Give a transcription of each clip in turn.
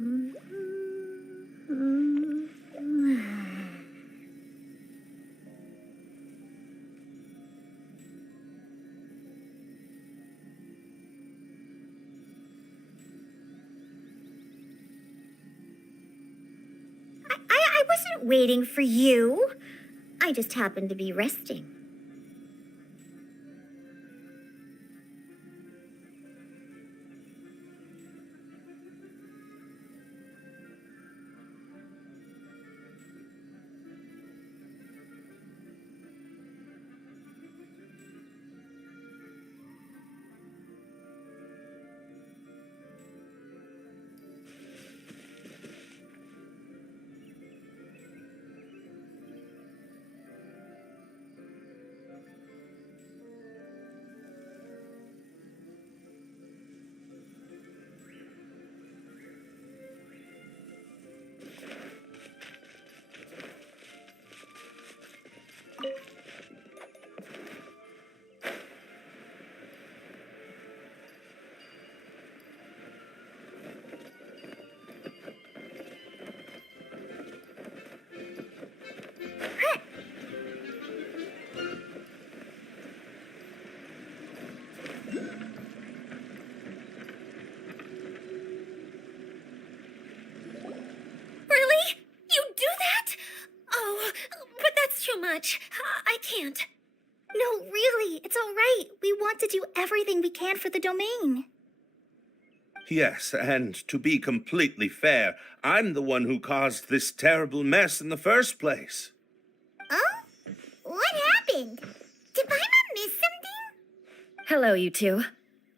I wasn't waiting for you. I just happened to be resting. I can't. No, really, it's all right. We want to do everything we can for the domain. Yes, and to be completely fair, I'm the one who caused this terrible mess in the first place. Oh? What happened? Did Paimon miss something? Hello, you two.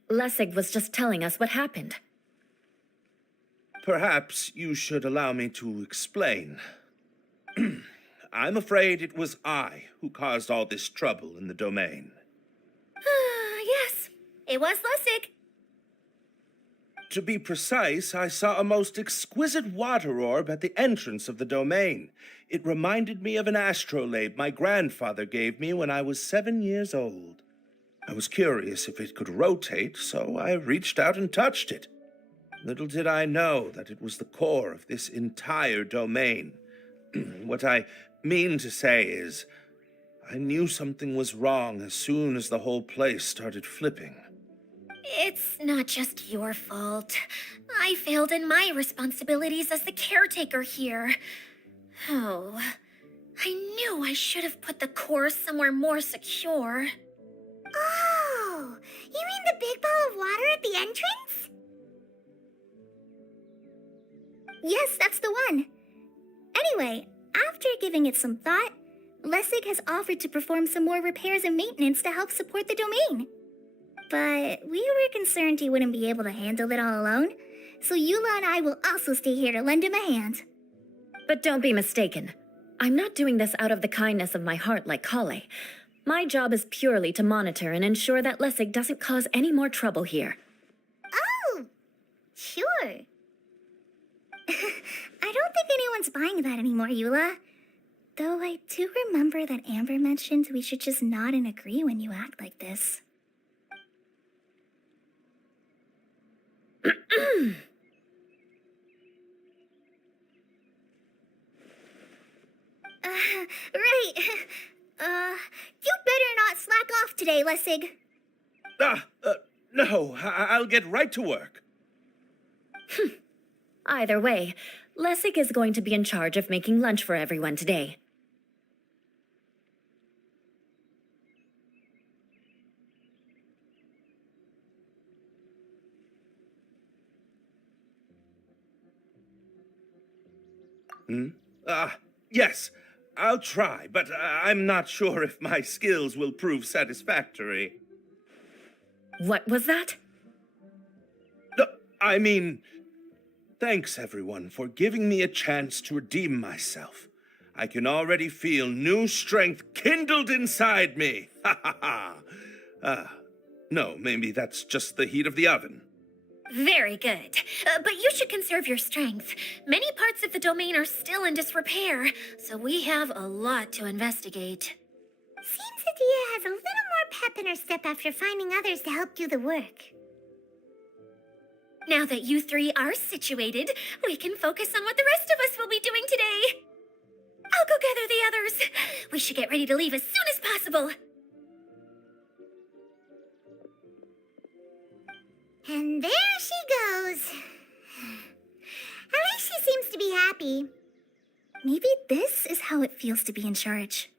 Lessig was just telling us what happened. Perhaps you should allow me to explain. I'm afraid it was I who caused all this trouble in the domain. Yes, it was Lessig. To be precise, I saw a most exquisite water orb at the entrance of the domain. It reminded me of an astrolabe my grandfather gave me when I was 7 years old. I was curious if it could rotate, so I reached out and touched it. Little did I know that it was the core of this entire domain. What I mean to say is, I knew something was wrong as soon as the whole place started flipping. It's not just your fault. I failed in my responsibilities as the caretaker here. Oh, I knew I should have put the core somewhere more secure. Oh, you mean the big ball of water at the entrance? Yes, that's the one. Anyway, after giving it some thought, Lessig has offered to perform some more repairs and maintenance to help support the domain. But we were concerned he wouldn't be able to handle it all alone, so Eula and I will also stay here to lend him a hand. But don't be mistaken. I'm not doing this out of the kindness of my heart like Kale. My job is purely to monitor and ensure that Lessig doesn't cause any more trouble here. Oh, sure. I don't think anyone's buying that anymore, Eula. Though I do remember that Amber mentioned we should just nod and agree when you act like this. Right. You better not slack off today, Lessig. No, I'll get right to work. Either way, Lessig is going to be in charge of making lunch for everyone today. Yes, I'll try, but I'm not sure if my skills will prove satisfactory. What was that? I mean, thanks everyone for giving me a chance to redeem myself. I can already feel new strength kindled inside me. Ha ha ha. No, maybe that's just the heat of the oven. Very good. But you should conserve your strength. Many parts of the domain are still in disrepair, so we have a lot to investigate. Seems Adia has a little more pep in her step after finding others to help do the work. Now that you three are situated, we can focus on what the rest of us will be doing today. I'll go gather the others. We should get ready to leave as soon as possible. And there she goes. At least she seems to be happy. Maybe this is how it feels to be in charge.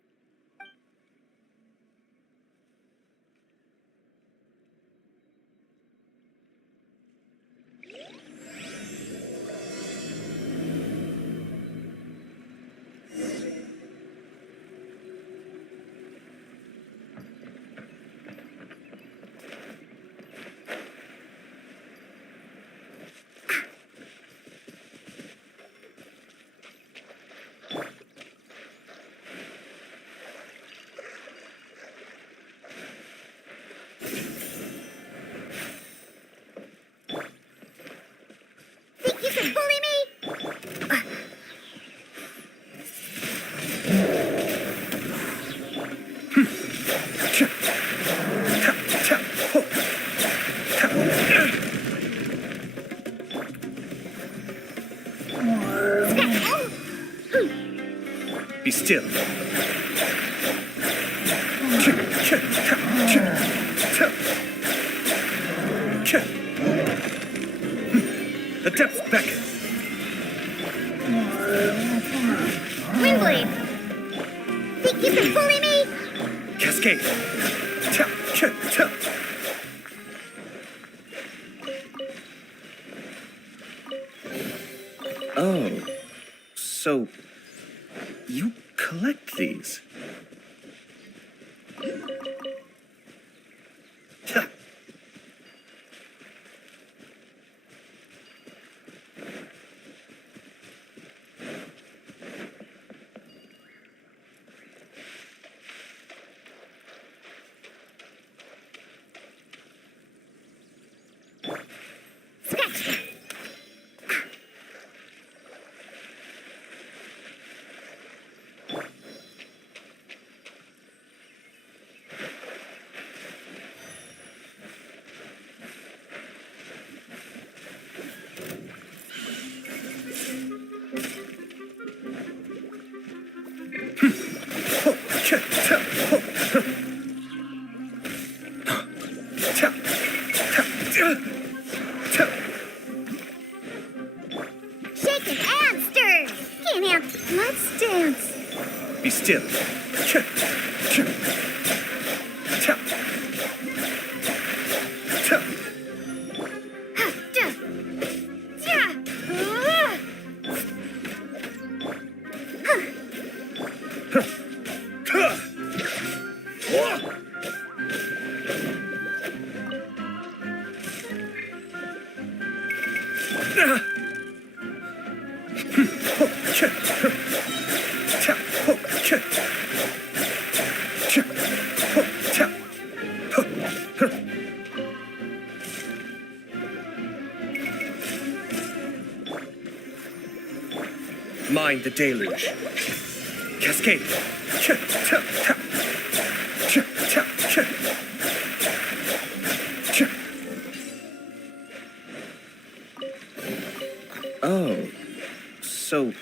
Think you can bully me? Be still. The depths beckon. Windblade! Think you can bully me? Cascade. Oh, so you collect these? Scratch! Shaken and stirred! Can't help. Let's dance. Be still. Mind the deluge. Cascade. Oh, so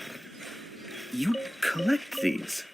you collect these?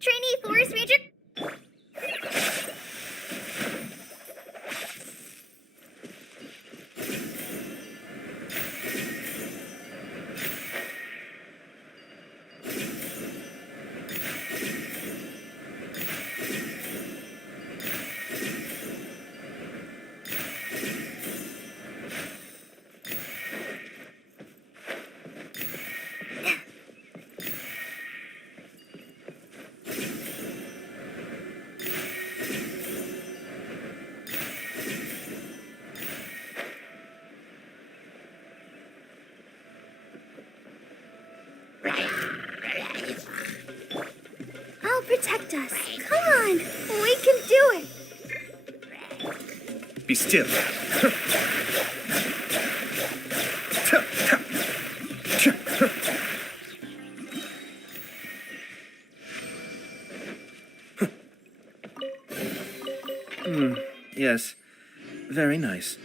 Trainee Forest Ranger. I'll protect us. Come on, we can do it. Be still. Yes, very nice.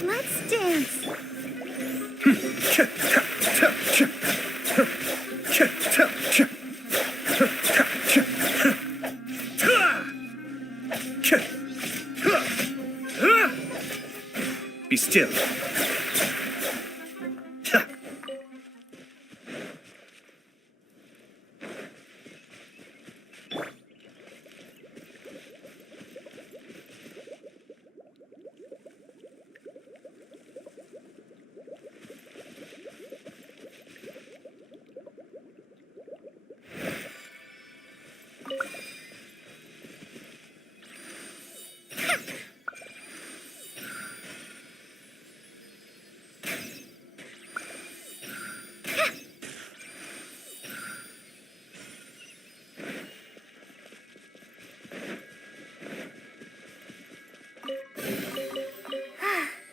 Let's dance. Be still.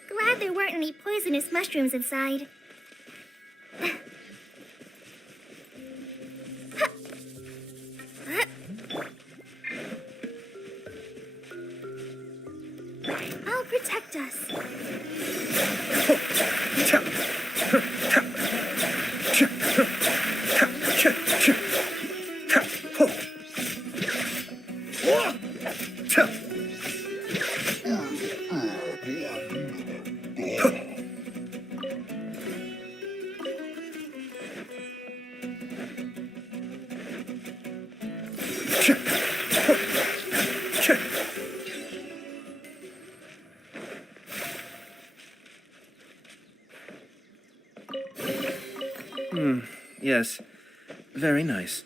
Glad there weren't any poisonous mushrooms inside. I'll protect us. Yes, very nice.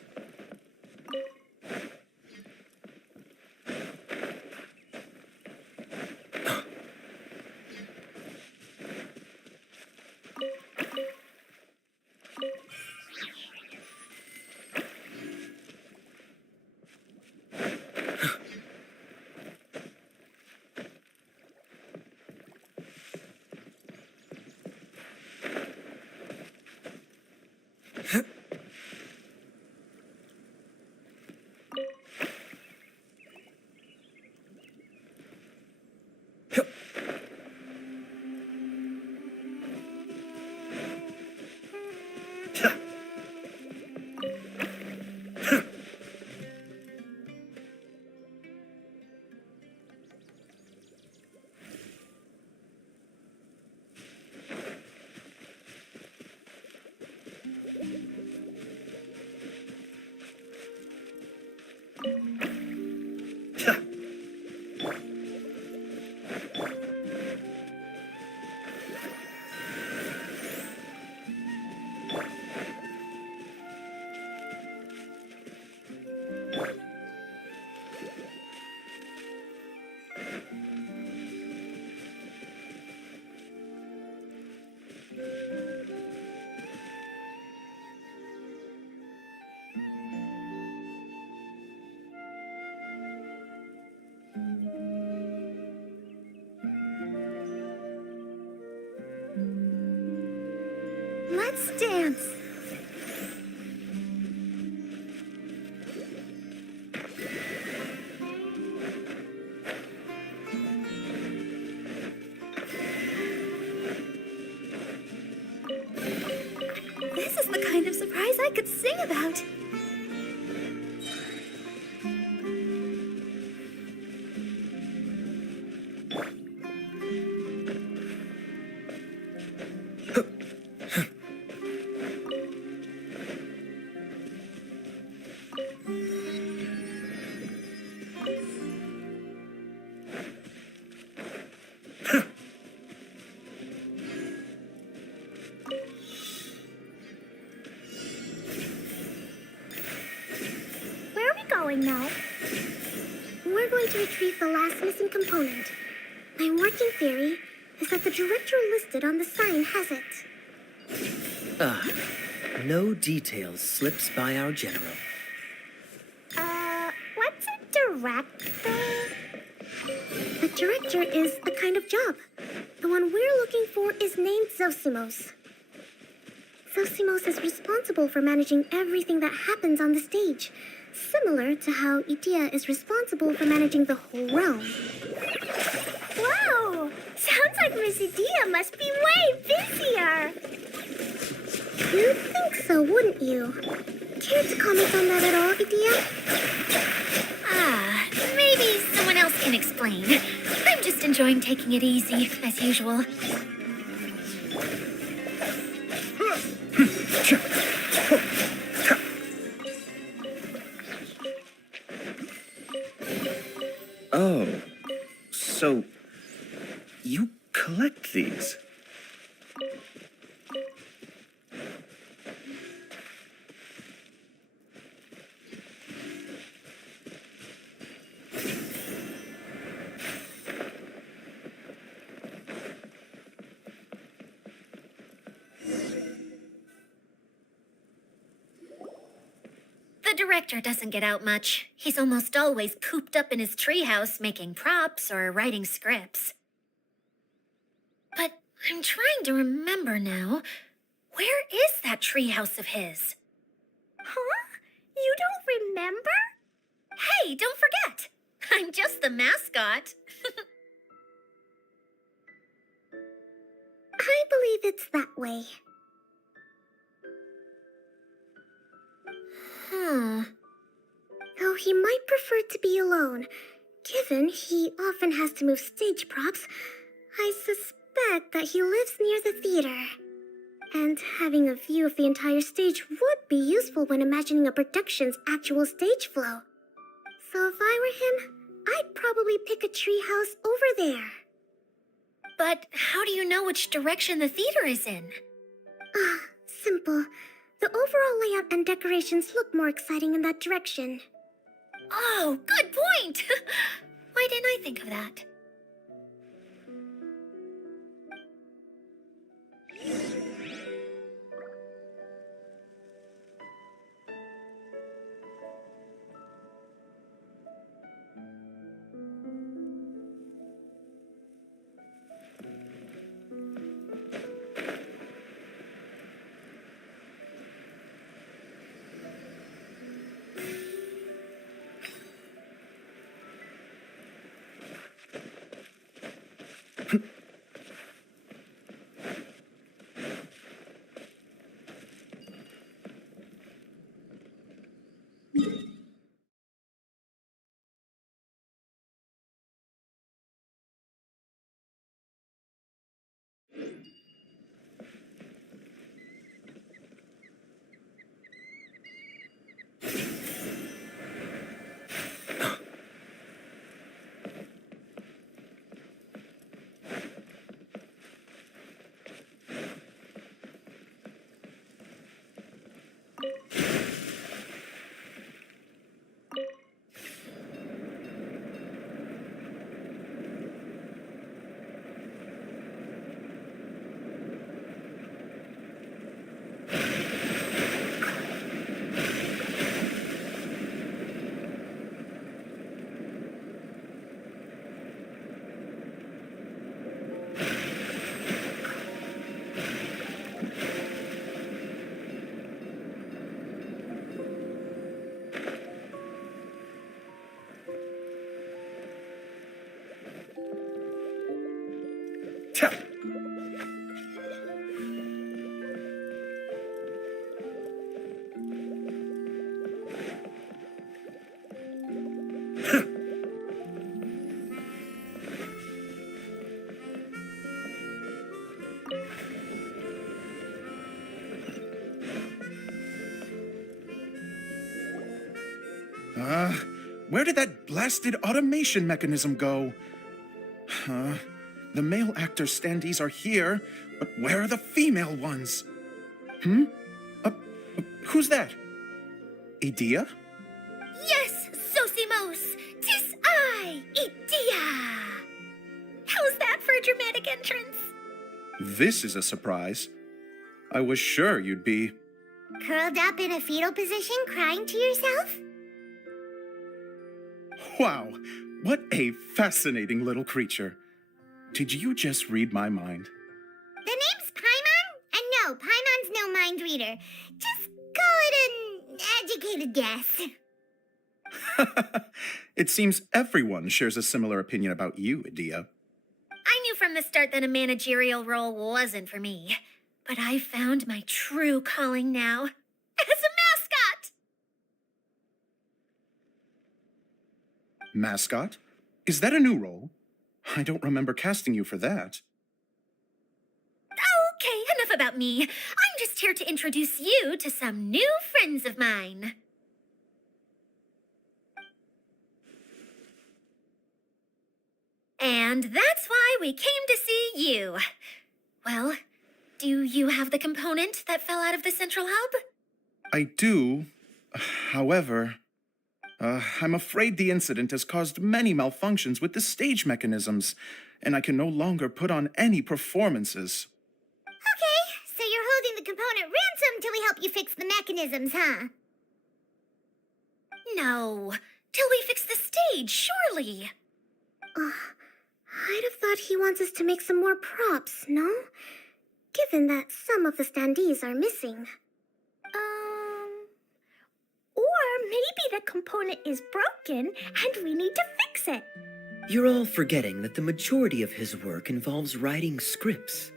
Let's dance. This is the kind of surprise I could sing about. Now. We're going to retrieve the last missing component. My working theory is that the director listed on the sign has it. No details slips by our general. What's a director? A director is a kind of job. The one we're looking for is named Zosimos. Zosimos is responsible for managing everything that happens on the stage. Similar to how Idea is responsible for managing the whole realm. Whoa! Sounds like Miss Idea must be way busier! You'd think so, wouldn't you? Care to comment on that at all, Idea? Maybe someone else can explain. I'm just enjoying taking it easy, as usual. Oh, so you collect these? The director doesn't get out much. He's almost always cooped up in his treehouse making props or writing scripts. But I'm trying to remember now. Where is that treehouse of his? Huh? You don't remember? Hey, don't forget! I'm just the mascot. I believe it's that way. Though he might prefer to be alone, given he often has to move stage props, I suspect that he lives near the theater. And having a view of the entire stage would be useful when imagining a production's actual stage flow. So if I were him, I'd probably pick a treehouse over there. But how do you know which direction the theater is in? Simple. The overall layout and decorations look more exciting in that direction. Oh, good point! Why didn't I think of that? Where did that blasted automation mechanism go? The male actor standees are here, but where are the female ones? Who's that? Idea? Yes, Sosimos! 'Tis I, Idea! How's that for a dramatic entrance? This is a surprise. I was sure you'd be... Curled up in a fetal position, crying to yourself? Wow, what a fascinating little creature. Did you just read my mind? The name's Paimon? And no, Paimon's no mind reader. Just call it an educated guess. It seems everyone shares a similar opinion about you, Idea. I knew from the start that a managerial role wasn't for me. But I found my true calling now. As a mascot! Mascot? Is that a new role? I don't remember casting you for that. Okay, enough about me. I'm just here to introduce you to some new friends of mine. And that's why we came to see you. Well, do you have the component that fell out of the central hub? I do. However, I'm afraid the incident has caused many malfunctions with the stage mechanisms, and I can no longer put on any performances. Okay, so you're holding the component ransom till we help you fix the mechanisms, huh? No, till we fix the stage, surely. I'd have thought he wants us to make some more props, no? Given that some of the standees are missing. Or maybe the component is broken and we need to fix it. You're all forgetting that the majority of his work involves writing scripts.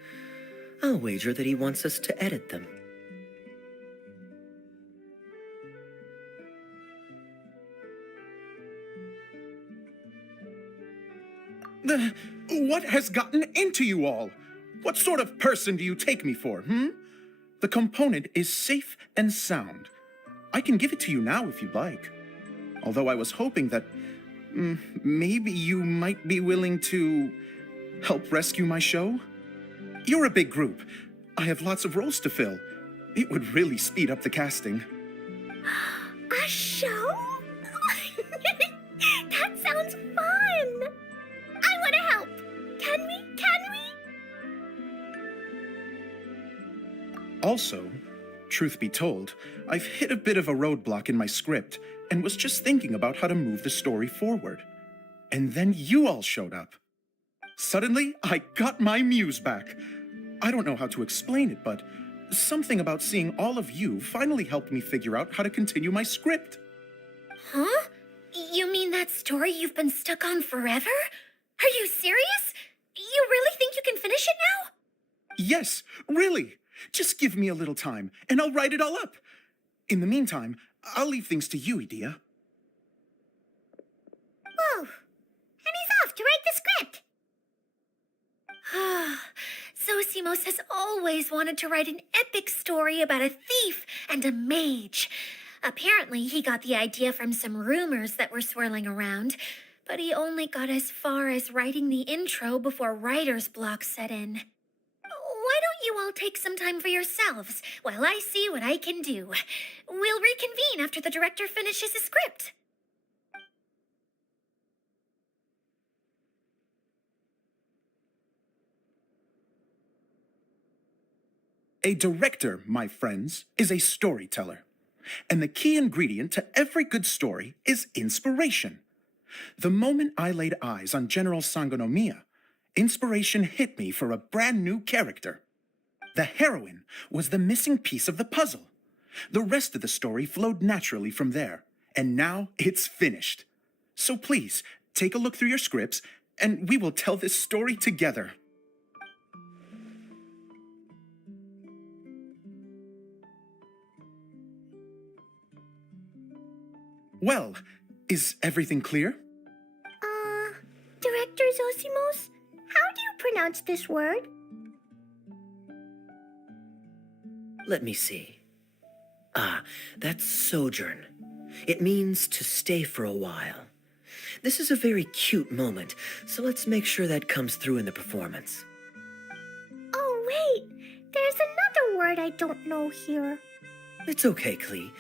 I'll wager that he wants us to edit them. What has gotten into you all? What sort of person do you take me for, The component is safe and sound. I can give it to you now if you'd like. Although I was hoping that maybe you might be willing to help rescue my show? You're a big group. I have lots of roles to fill. It would really speed up the casting. A show? That sounds fun! I want to help! Can we? Also, truth be told, I've hit a bit of a roadblock in my script and was just thinking about how to move the story forward. And then you all showed up. Suddenly, I got my muse back. I don't know how to explain it, but something about seeing all of you finally helped me figure out how to continue my script. Huh? You mean that story you've been stuck on forever? Are you serious? You really think you can finish it now? Yes, really. Just give me a little time, and I'll write it all up. In the meantime, I'll leave things to you, Idia. Whoa. And he's off to write the script. Zosimos has always wanted to write an epic story about a thief and a mage. Apparently, he got the idea from some rumors that were swirling around, but he only got as far as writing the intro before writer's block set in. Why don't you all take some time for yourselves while I see what I can do? We'll reconvene after the director finishes his script. A director, my friends, is a storyteller. And the key ingredient to every good story is inspiration. The moment I laid eyes on General Sangonomiya, inspiration hit me for a brand new character. The heroine was the missing piece of the puzzle. The rest of the story flowed naturally from there, and now it's finished. So please, take a look through your scripts, and we will tell this story together. Well, is everything clear? Director Zosimos, how do you pronounce this word? Let me see. That's sojourn. It means to stay for a while. This is a very cute moment, so let's make sure that comes through in the performance. Oh, wait. There's another word I don't know here. It's okay, Klee.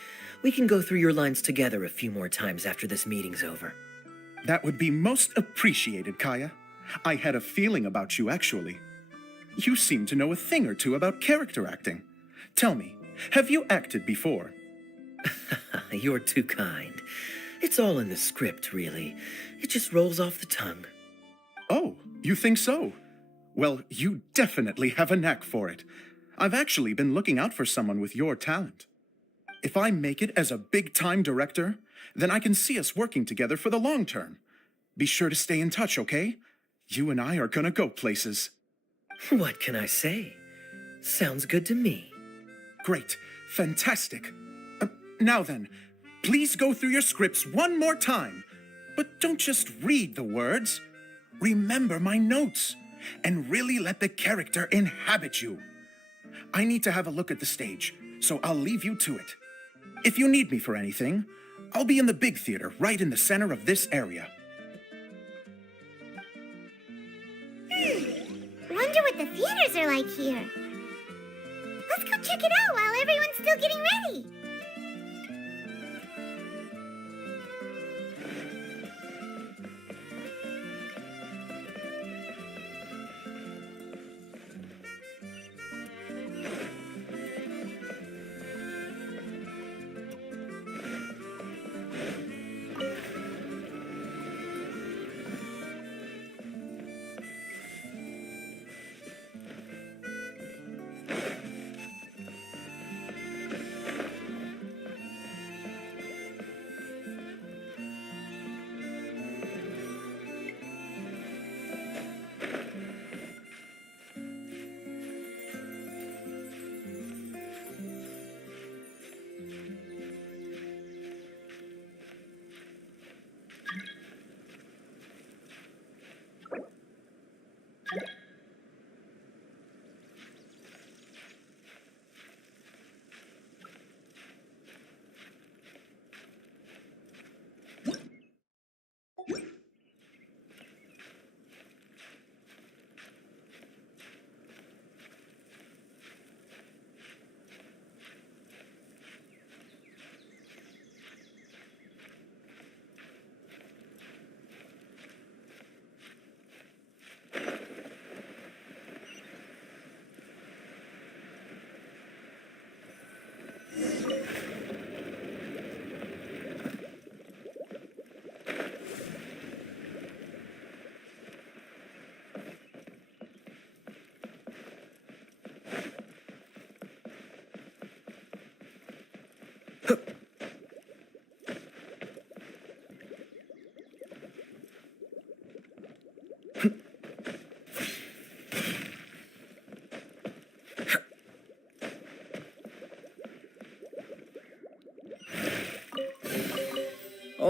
We can go through your lines together a few more times after this meeting's over. That would be most appreciated, Kaya. I had a feeling about you, actually. You seem to know a thing or two about character acting. Tell me, have you acted before? You're too kind. It's all in the script, really. It just rolls off the tongue. Oh, you think so? Well, you definitely have a knack for it. I've actually been looking out for someone with your talent. If I make it as a big-time director, then I can see us working together for the long term. Be sure to stay in touch, okay? You and I are gonna go places. What can I say? Sounds good to me. Great. Fantastic. Now then, please go through your scripts one more time. But don't just read the words. Remember my notes, and really let the character inhabit you. I need to have a look at the stage, so I'll leave you to it. If you need me for anything, I'll be in the big theater right in the center of this area. Wonder what the theaters are like here. Let's go check it out while everyone's still getting ready.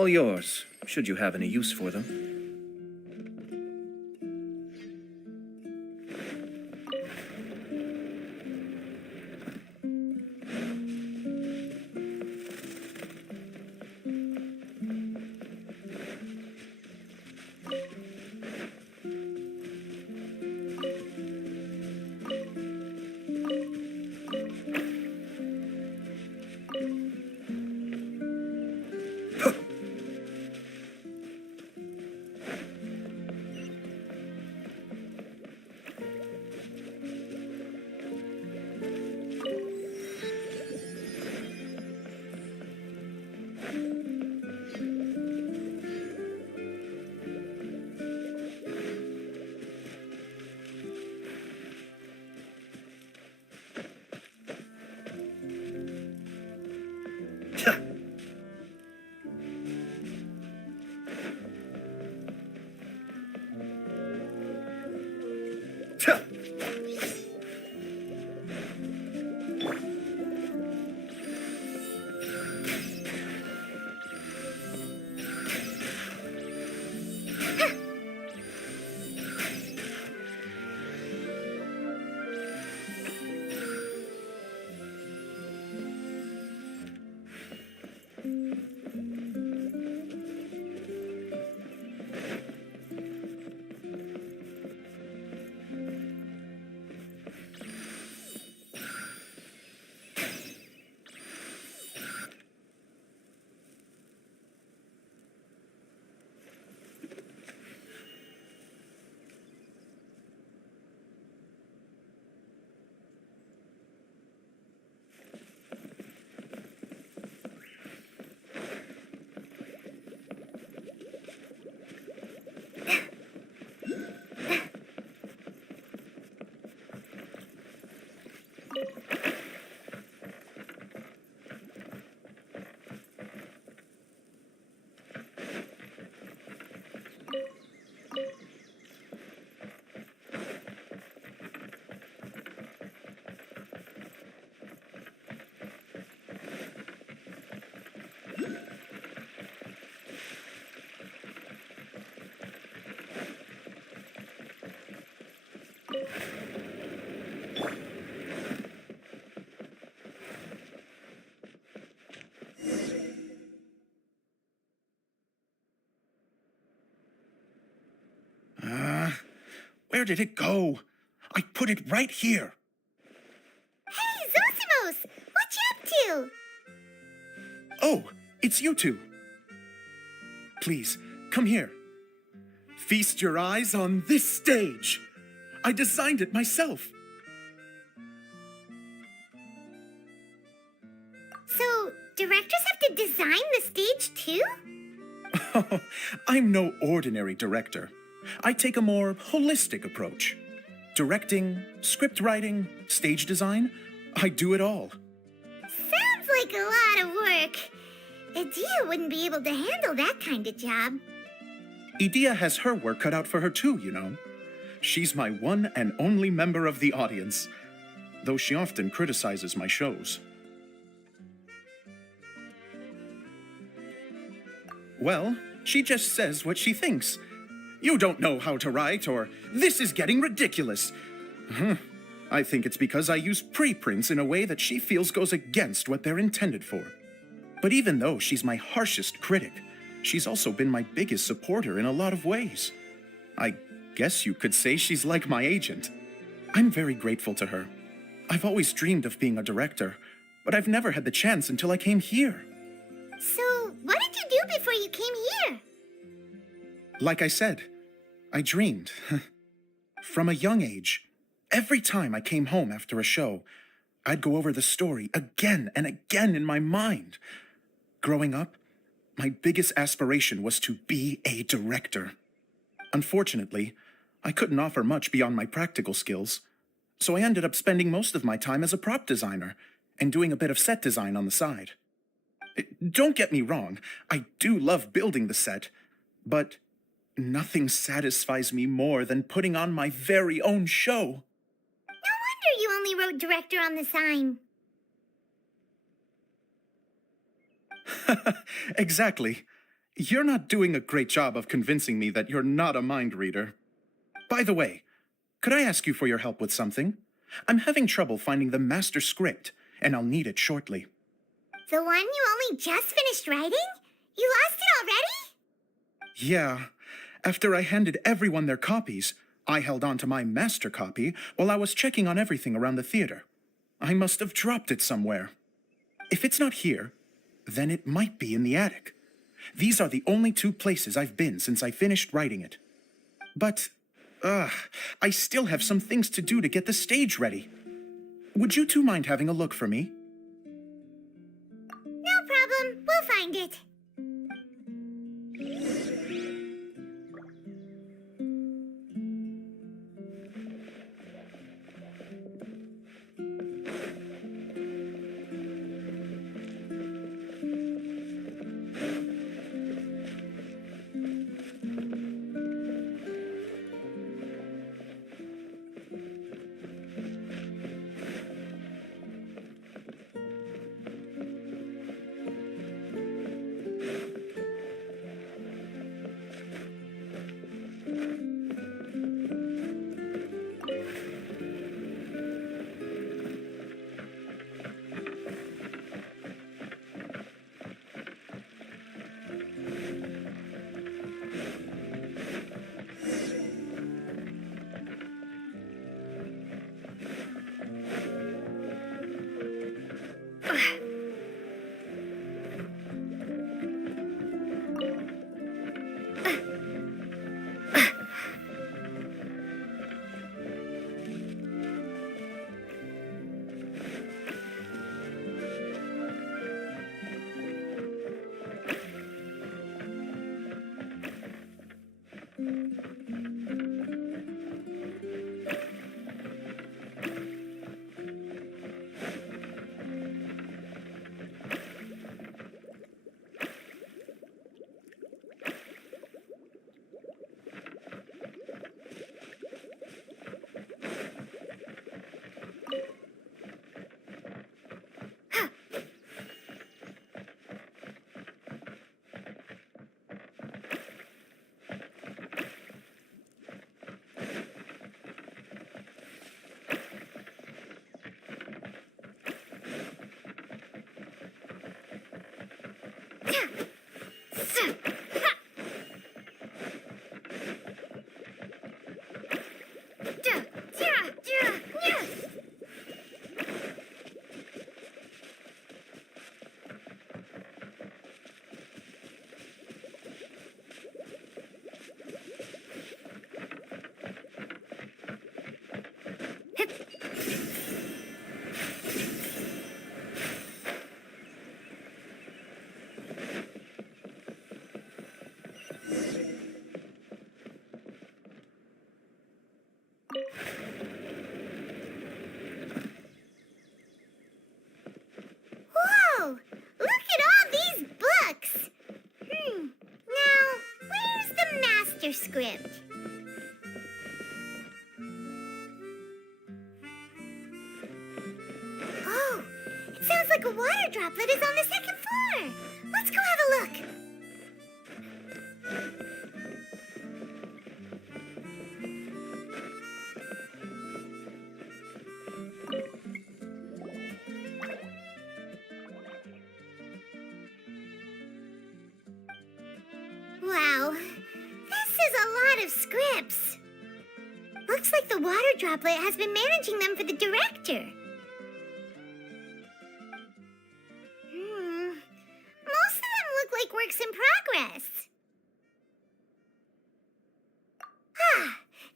All yours, should you have any use for them. Where did it go? I put it right here. Hey, Zosimos! What you up to? Oh, it's you two. Please, come here. Feast your eyes on this stage. I designed it myself. So, directors have to design the stage too? I'm no ordinary director. I take a more holistic approach. Directing, script writing, stage design, I do it all. Sounds like a lot of work. Adia wouldn't be able to handle that kind of job. Idia has her work cut out for her too, you know. She's my one and only member of the audience, though she often criticizes my shows. Well, she just says what she thinks. You don't know how to write, or this is getting ridiculous. I think it's because I use preprints in a way that she feels goes against what they're intended for. But even though she's my harshest critic, she's also been my biggest supporter in a lot of ways. I guess you could say she's like my agent. I'm very grateful to her. I've always dreamed of being a director, but I've never had the chance until I came here. So, what did you do before you came here? Like I said, I dreamed. From a young age, every time I came home after a show, I'd go over the story again and again in my mind. Growing up, my biggest aspiration was to be a director. Unfortunately, I couldn't offer much beyond my practical skills, so I ended up spending most of my time as a prop designer and doing a bit of set design on the side. Don't get me wrong, I do love building the set, but nothing satisfies me more than putting on my very own show. No wonder you only wrote director on the sign. Exactly. You're not doing a great job of convincing me that you're not a mind reader. By the way, could I ask you for your help with something? I'm having trouble finding the master script, and I'll need it shortly. The one you only just finished writing? You lost it already? Yeah. After I handed everyone their copies, I held on to my master copy while I was checking on everything around the theater. I must have dropped it somewhere. If it's not here, then it might be in the attic. These are the only two places I've been since I finished writing it. But, I still have some things to do to get the stage ready. Would you two mind having a look for me? No problem. We'll find it. Whoa! Look at all these books! Now, where's the master script? Oh, it sounds like a water droplet is on the second floor. Let's go have a look. Wow, this is a lot of scripts. Looks like the water droplet has been managing them for the director. Most of them look like works in progress.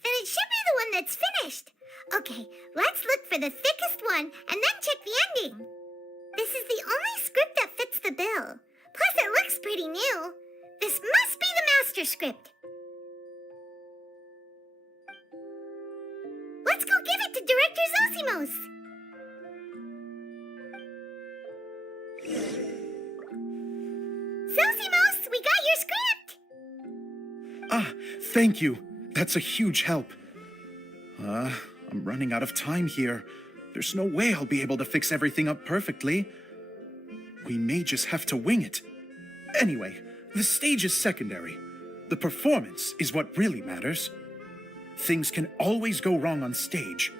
Then it should be the one that's finished. Okay, let's look for the thickest one and then check the ending. This is the only script that fits the bill. Plus it looks pretty new. This must be the master script. Let's go give it to Director Zosimos. Zosimos, we got your script. Ah, thank you. That's a huge help. I'm running out of time here. There's no way I'll be able to fix everything up perfectly. We may just have to wing it. Anyway, The stage is secondary. The performance is what really matters. Things can always go wrong on stage,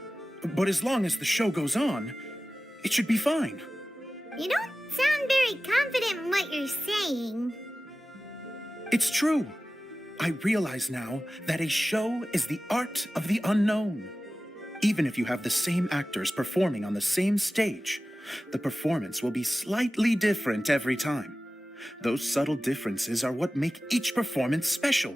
but as long as the show goes on, it should be fine. You don't sound very confident in what you're saying. It's true. I realize now that a show is the art of the unknown. Even if you have the same actors performing on the same stage, the performance will be slightly different every time. Those subtle differences are what make each performance special.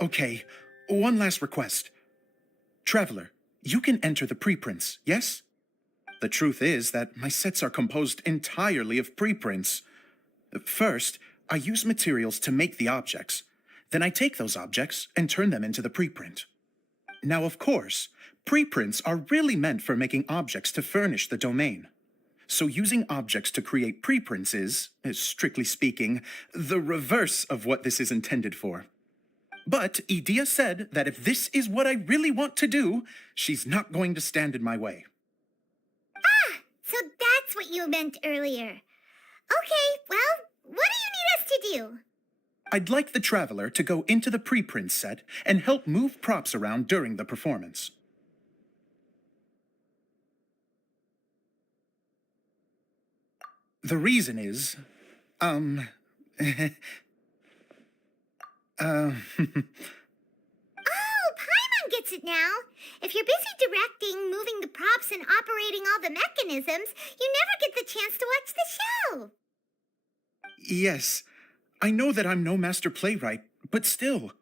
Okay. One last request. Traveler, you can enter the preprints, yes? The truth is that my sets are composed entirely of preprints. First, I use materials to make the objects. Then I take those objects and turn them into the preprint. Now, of course, preprints are really meant for making objects to furnish the domain. So using objects to create preprints is, strictly speaking, the reverse of what this is intended for. But Edea said that if this is what I really want to do, she's not going to stand in my way. Ah, so that's what you meant earlier. Okay, well, what do you need us to do? I'd like the Traveler to go into the preprint set and help move props around during the performance. The reason is, Oh, Paimon gets it now. If you're busy directing, moving the props, and operating all the mechanisms, you never get the chance to watch the show. Yes, I know that I'm no master playwright, but still.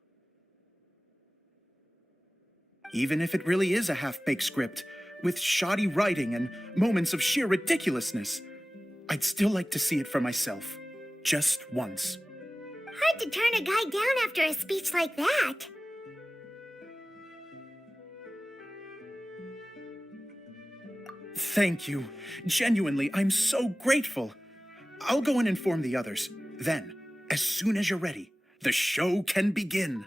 Even if it really is a half-baked script, with shoddy writing and moments of sheer ridiculousness, I'd still like to see it for myself, just once. Hard to turn a guy down after a speech like that. Thank you. Genuinely, I'm so grateful. I'll go and inform the others. Then, as soon as you're ready, the show can begin.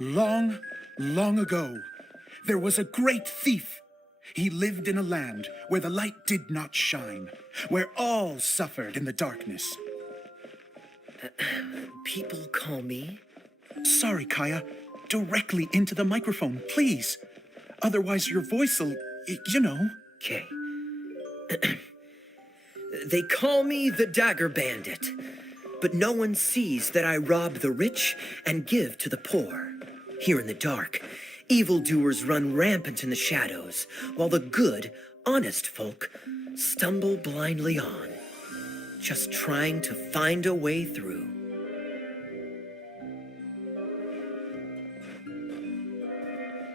Long, long ago, there was a great thief. He lived in a land where the light did not shine, where all suffered in the darkness. People call me... Sorry, Kaya. Directly into the microphone, please. Otherwise your voice'll, you know. Okay. They call me the Dagger Bandit, but no one sees that I rob the rich and give to the poor. Here in the dark, evildoers run rampant in the shadows, while the good, honest folk stumble blindly on, just trying to find a way through.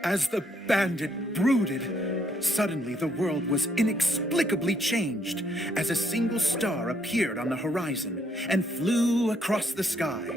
As the bandit brooded, suddenly the world was inexplicably changed as a single star appeared on the horizon and flew across the sky.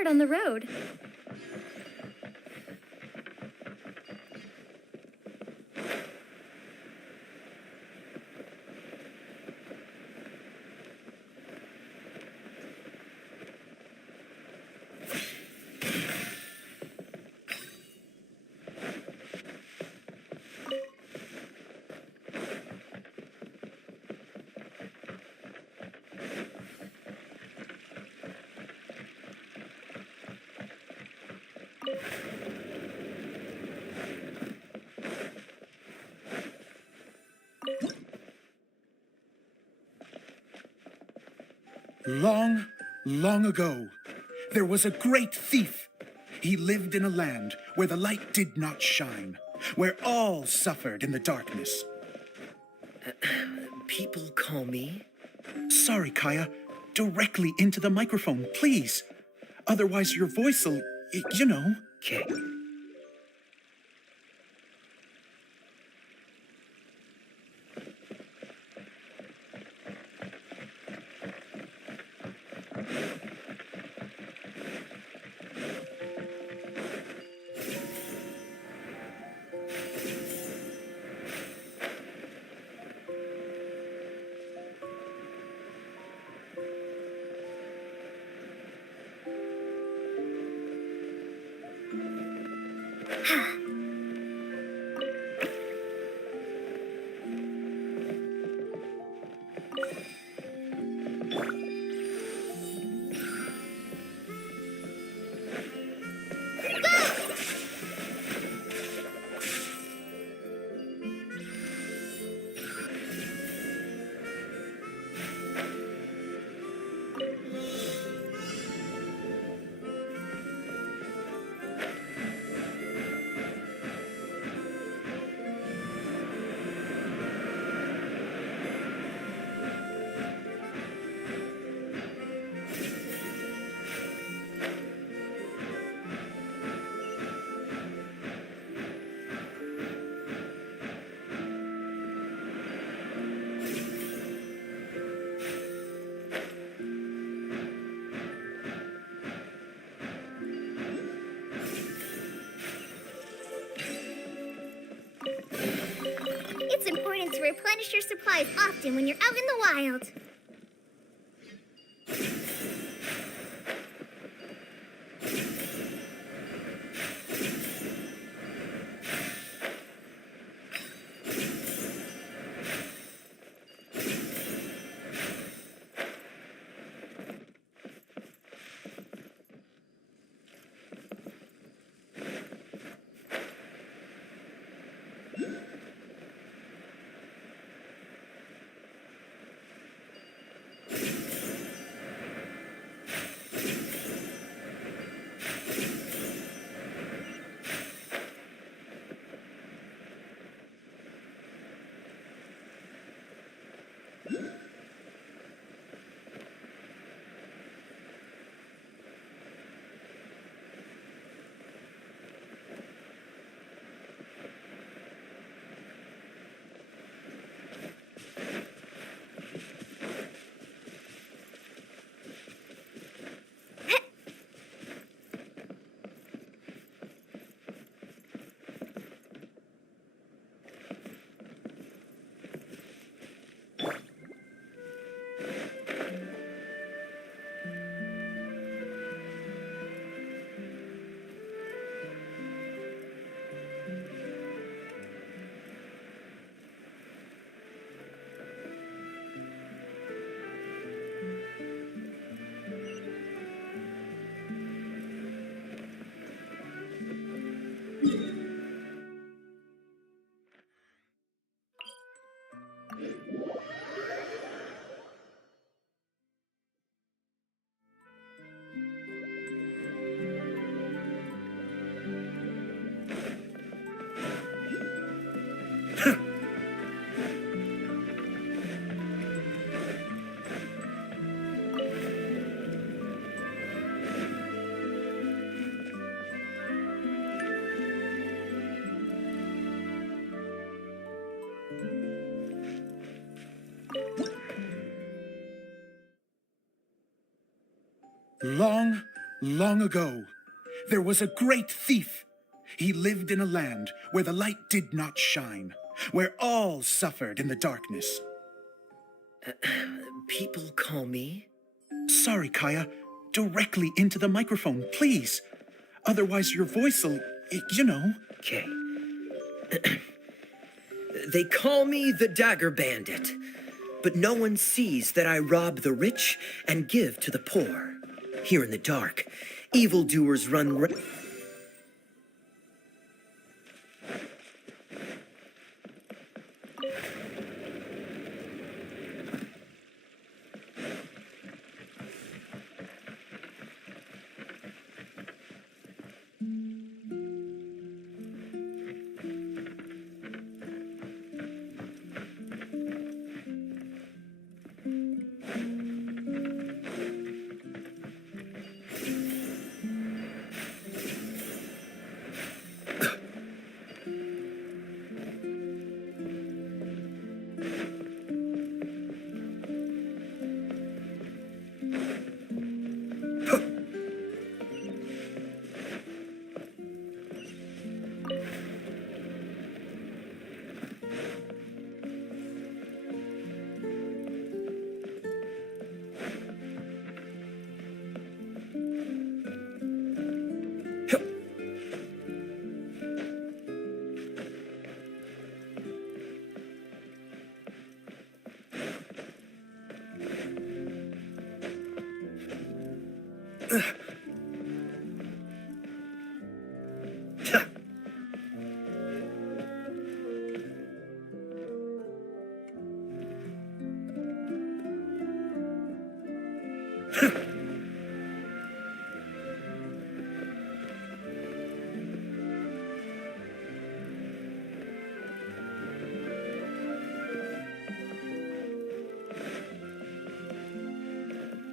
bored on the road. Long, long ago, there was a great thief. He lived in a land where the light did not shine, where all suffered in the darkness. People call me? Sorry, Kaya. Directly into the microphone, please. Otherwise, your voice will, you know. Okay. It's important to replenish your supplies often when you're out in the wild. Long, Long ago, there was a great thief. He lived in a land where the light did not shine, where all suffered in the darkness. People call me? Sorry, Kaya. Directly into the microphone, please. Otherwise, your voice will, you know. Okay. They call me the Dagger Bandit, but no one sees that I rob the rich and give to the poor. Here in the dark, evildoers run.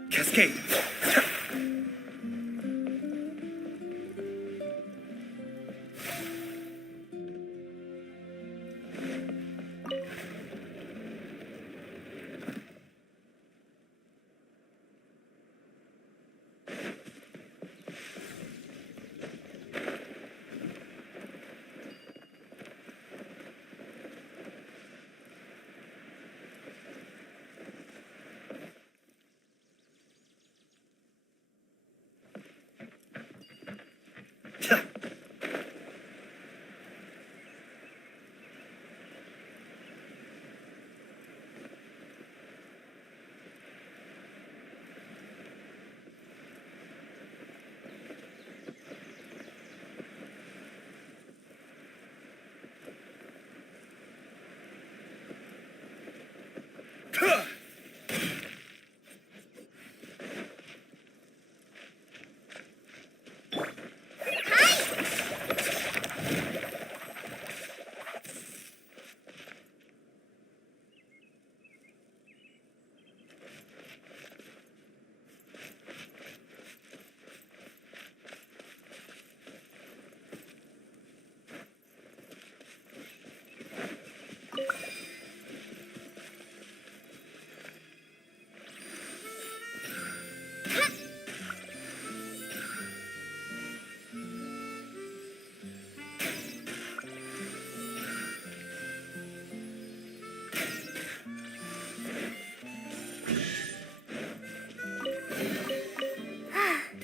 Cascade.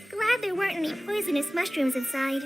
Glad there weren't any poisonous mushrooms inside.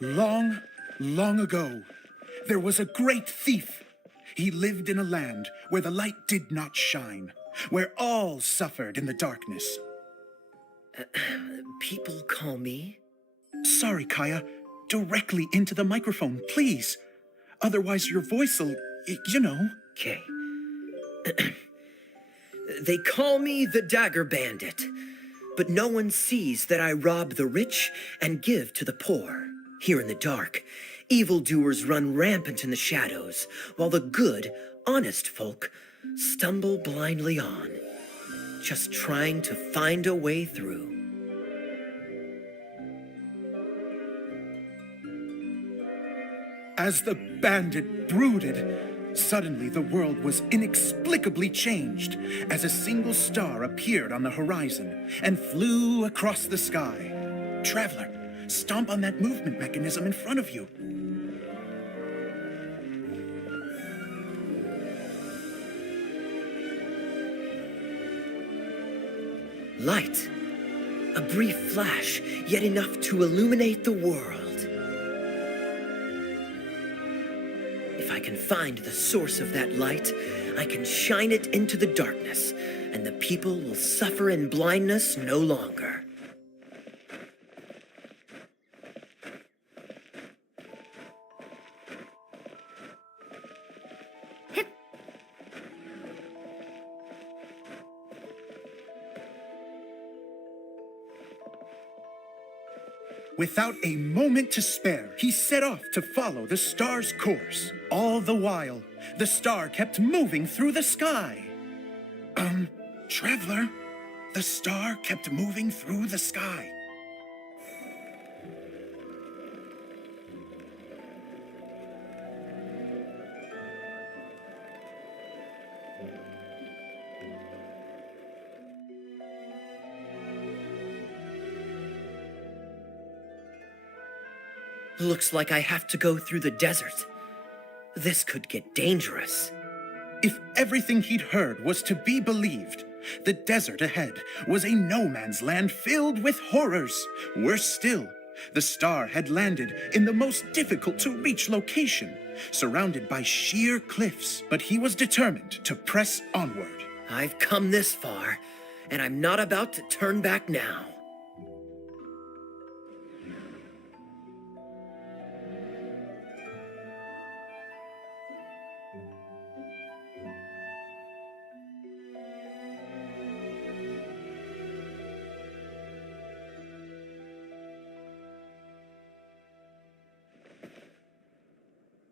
Long, long ago, there was a great thief. He lived in a land where the light did not shine, where all suffered in the darkness. People call me? Sorry, Kaya. Directly into the microphone, please. Otherwise your voice'll, you know. Okay. They call me the Dagger Bandit, but no one sees that I rob the rich and give to the poor. Here in the dark, evildoers run rampant in the shadows, while the good, honest folk stumble blindly on, just trying to find a way through. As the bandit brooded, suddenly the world was inexplicably changed as a single star appeared on the horizon and flew across the sky. Traveler, stomp on that movement mechanism in front of you. Light. A brief flash, yet enough to illuminate the world. If I can find the source of that light, I can shine it into the darkness, and the people will suffer in blindness no longer. Without a moment to spare, he set off to follow the star's course. All the while, the star kept moving through the sky. Traveler, the star kept moving through the sky. Looks like I have to go through the desert. This could get dangerous. If everything he'd heard was to be believed, the desert ahead was a no-man's land filled with horrors. Worse still, the star had landed in the most difficult-to-reach location, surrounded by sheer cliffs, but he was determined to press onward. I've come this far, and I'm not about to turn back now.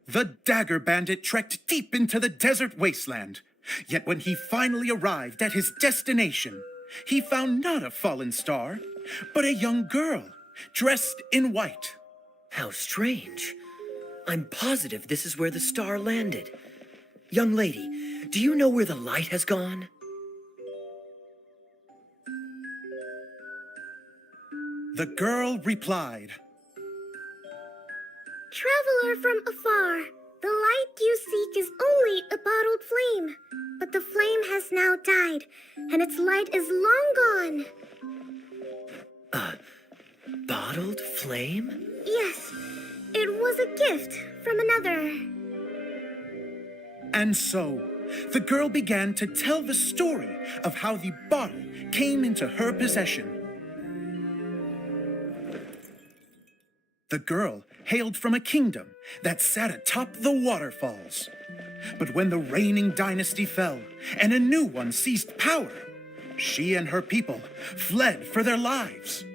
The Dagger Bandit trekked deep into the desert wasteland. Yet when he finally arrived at his destination, he found not a fallen star, but a young girl, dressed in white. How strange. I'm positive this is where the star landed. Young lady, do you know where the light has gone? The girl replied, Traveler from afar, the light you seek is only a bottled flame. But the flame has now died, and its light is long gone. Bottled flame? Yes, it was a gift from another. And so, the girl began to tell the story of how the bottle came into her possession. The girl hailed from a kingdom that sat atop the waterfalls. But when the reigning dynasty fell and a new one seized power, she and her people fled for their lives.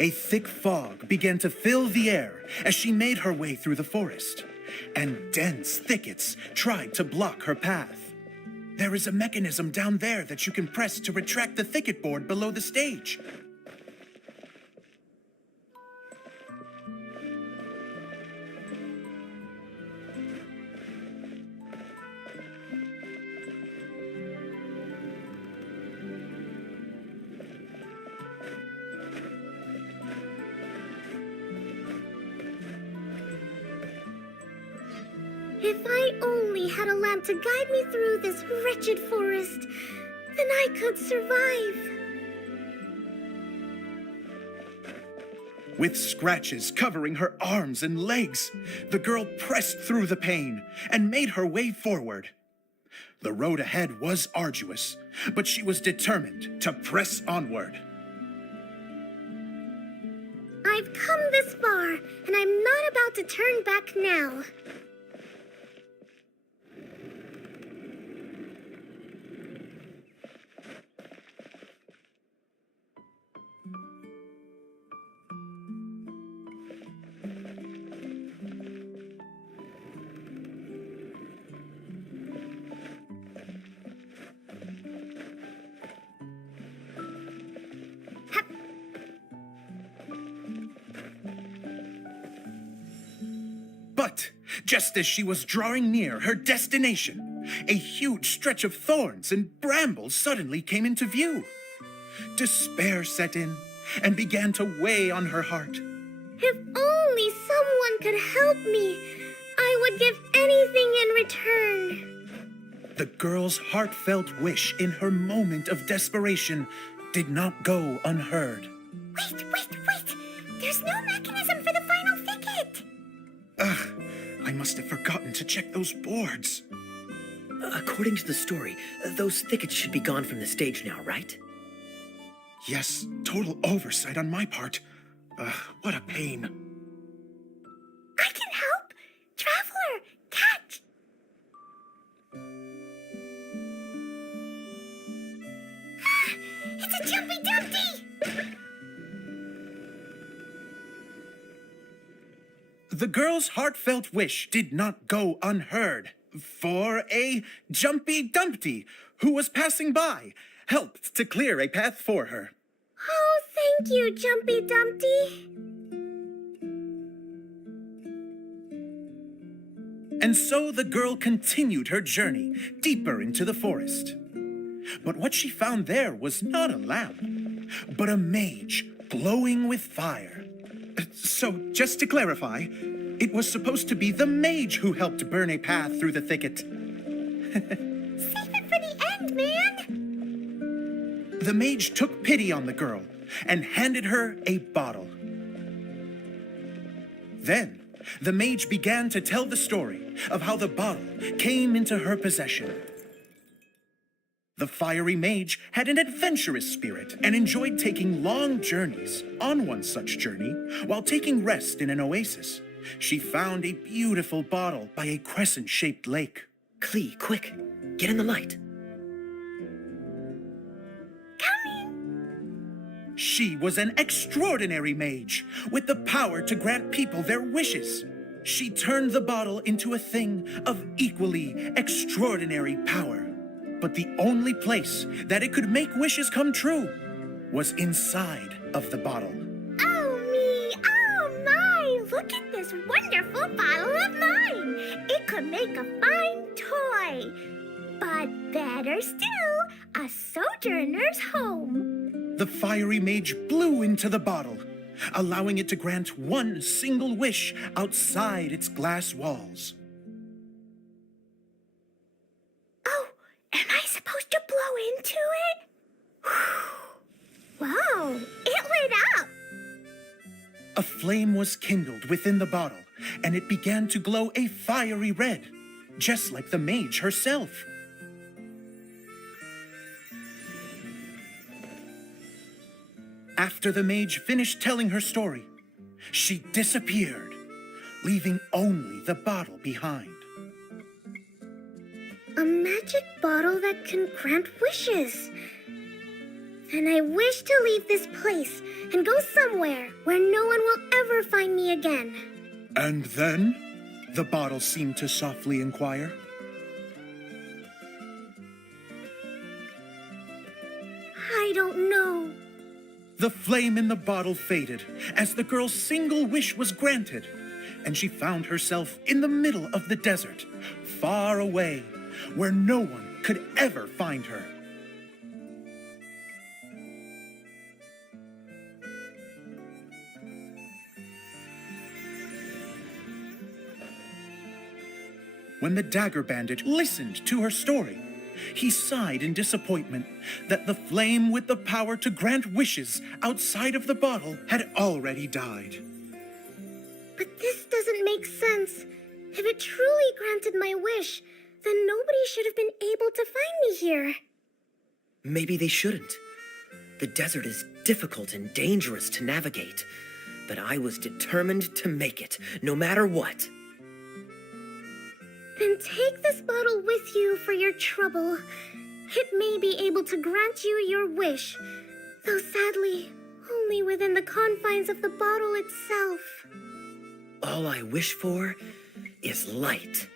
A thick fog began to fill the air as she made her way through the forest, and dense thickets tried to block her path. There is a mechanism down there that you can press to retract the thicket board below the stage. If I only had a lamp to guide me through this wretched forest, then I could survive. With scratches covering her arms and legs, the girl pressed through the pain and made her way forward. The road ahead was arduous, but she was determined to press onward. I've come this far, and I'm not about to turn back now. But just as she was drawing near her destination, a huge stretch of thorns and brambles suddenly came into view. Despair set in and began to weigh on her heart. If only someone could help me, I would give anything in return. The girl's heartfelt wish in her moment of desperation did not go unheard. Wait! There's no mechanism for the final thicket! Ugh, I must have forgotten to check those boards. According to the story, those thickets should be gone from the stage now, right? Yes, total oversight on my part. What a pain. I can help! Traveler, catch! It's a Jumpy Dumpty! The girl's heartfelt wish did not go unheard, for a Jumpy Dumpty who was passing by helped to clear a path for her. Oh, thank you, Jumpy Dumpty. And so the girl continued her journey deeper into the forest. But what she found there was not a lamp, but a mage glowing with fire. So, just to clarify, it was supposed to be the mage who helped burn a path through the thicket. Save it for the end, man! The mage took pity on the girl and handed her a bottle. Then, the mage began to tell the story of how the bottle came into her possession. The fiery mage had an adventurous spirit and enjoyed taking long journeys. On one such journey, while taking rest in an oasis, she found a beautiful bottle by a crescent-shaped lake. Klee, quick, get in the light. Coming! She was an extraordinary mage with the power to grant people their wishes. She turned the bottle into a thing of equally extraordinary power. But the only place that it could make wishes come true was inside of the bottle. Oh me, oh my! Look at this wonderful bottle of mine! It could make a fine toy. But better still, a sojourner's home. The fiery mage blew into the bottle, allowing it to grant one single wish outside its glass walls. Oh, am I supposed to blow into it? Wow, it lit up! A flame was kindled within the bottle, and it began to glow a fiery red, just like the mage herself. After the mage finished telling her story, she disappeared, leaving only the bottle behind. A magic bottle that can grant wishes. And I wish to leave this place and go somewhere where no one will ever find me again. And then? The bottle seemed to softly inquire. I don't know. The flame in the bottle faded as the girl's single wish was granted, and she found herself in the middle of the desert, far away, where no one could ever find her. When the dagger bandit listened to her story, he sighed in disappointment that the flame with the power to grant wishes outside of the bottle had already died. But this doesn't make sense. If it truly granted my wish, then nobody should have been able to find me here. Maybe they shouldn't. The desert is difficult and dangerous to navigate, but I was determined to make it, no matter what. Then take this bottle with you for your trouble. It may be able to grant you your wish, though sadly, only within the confines of the bottle itself. All I wish for is light.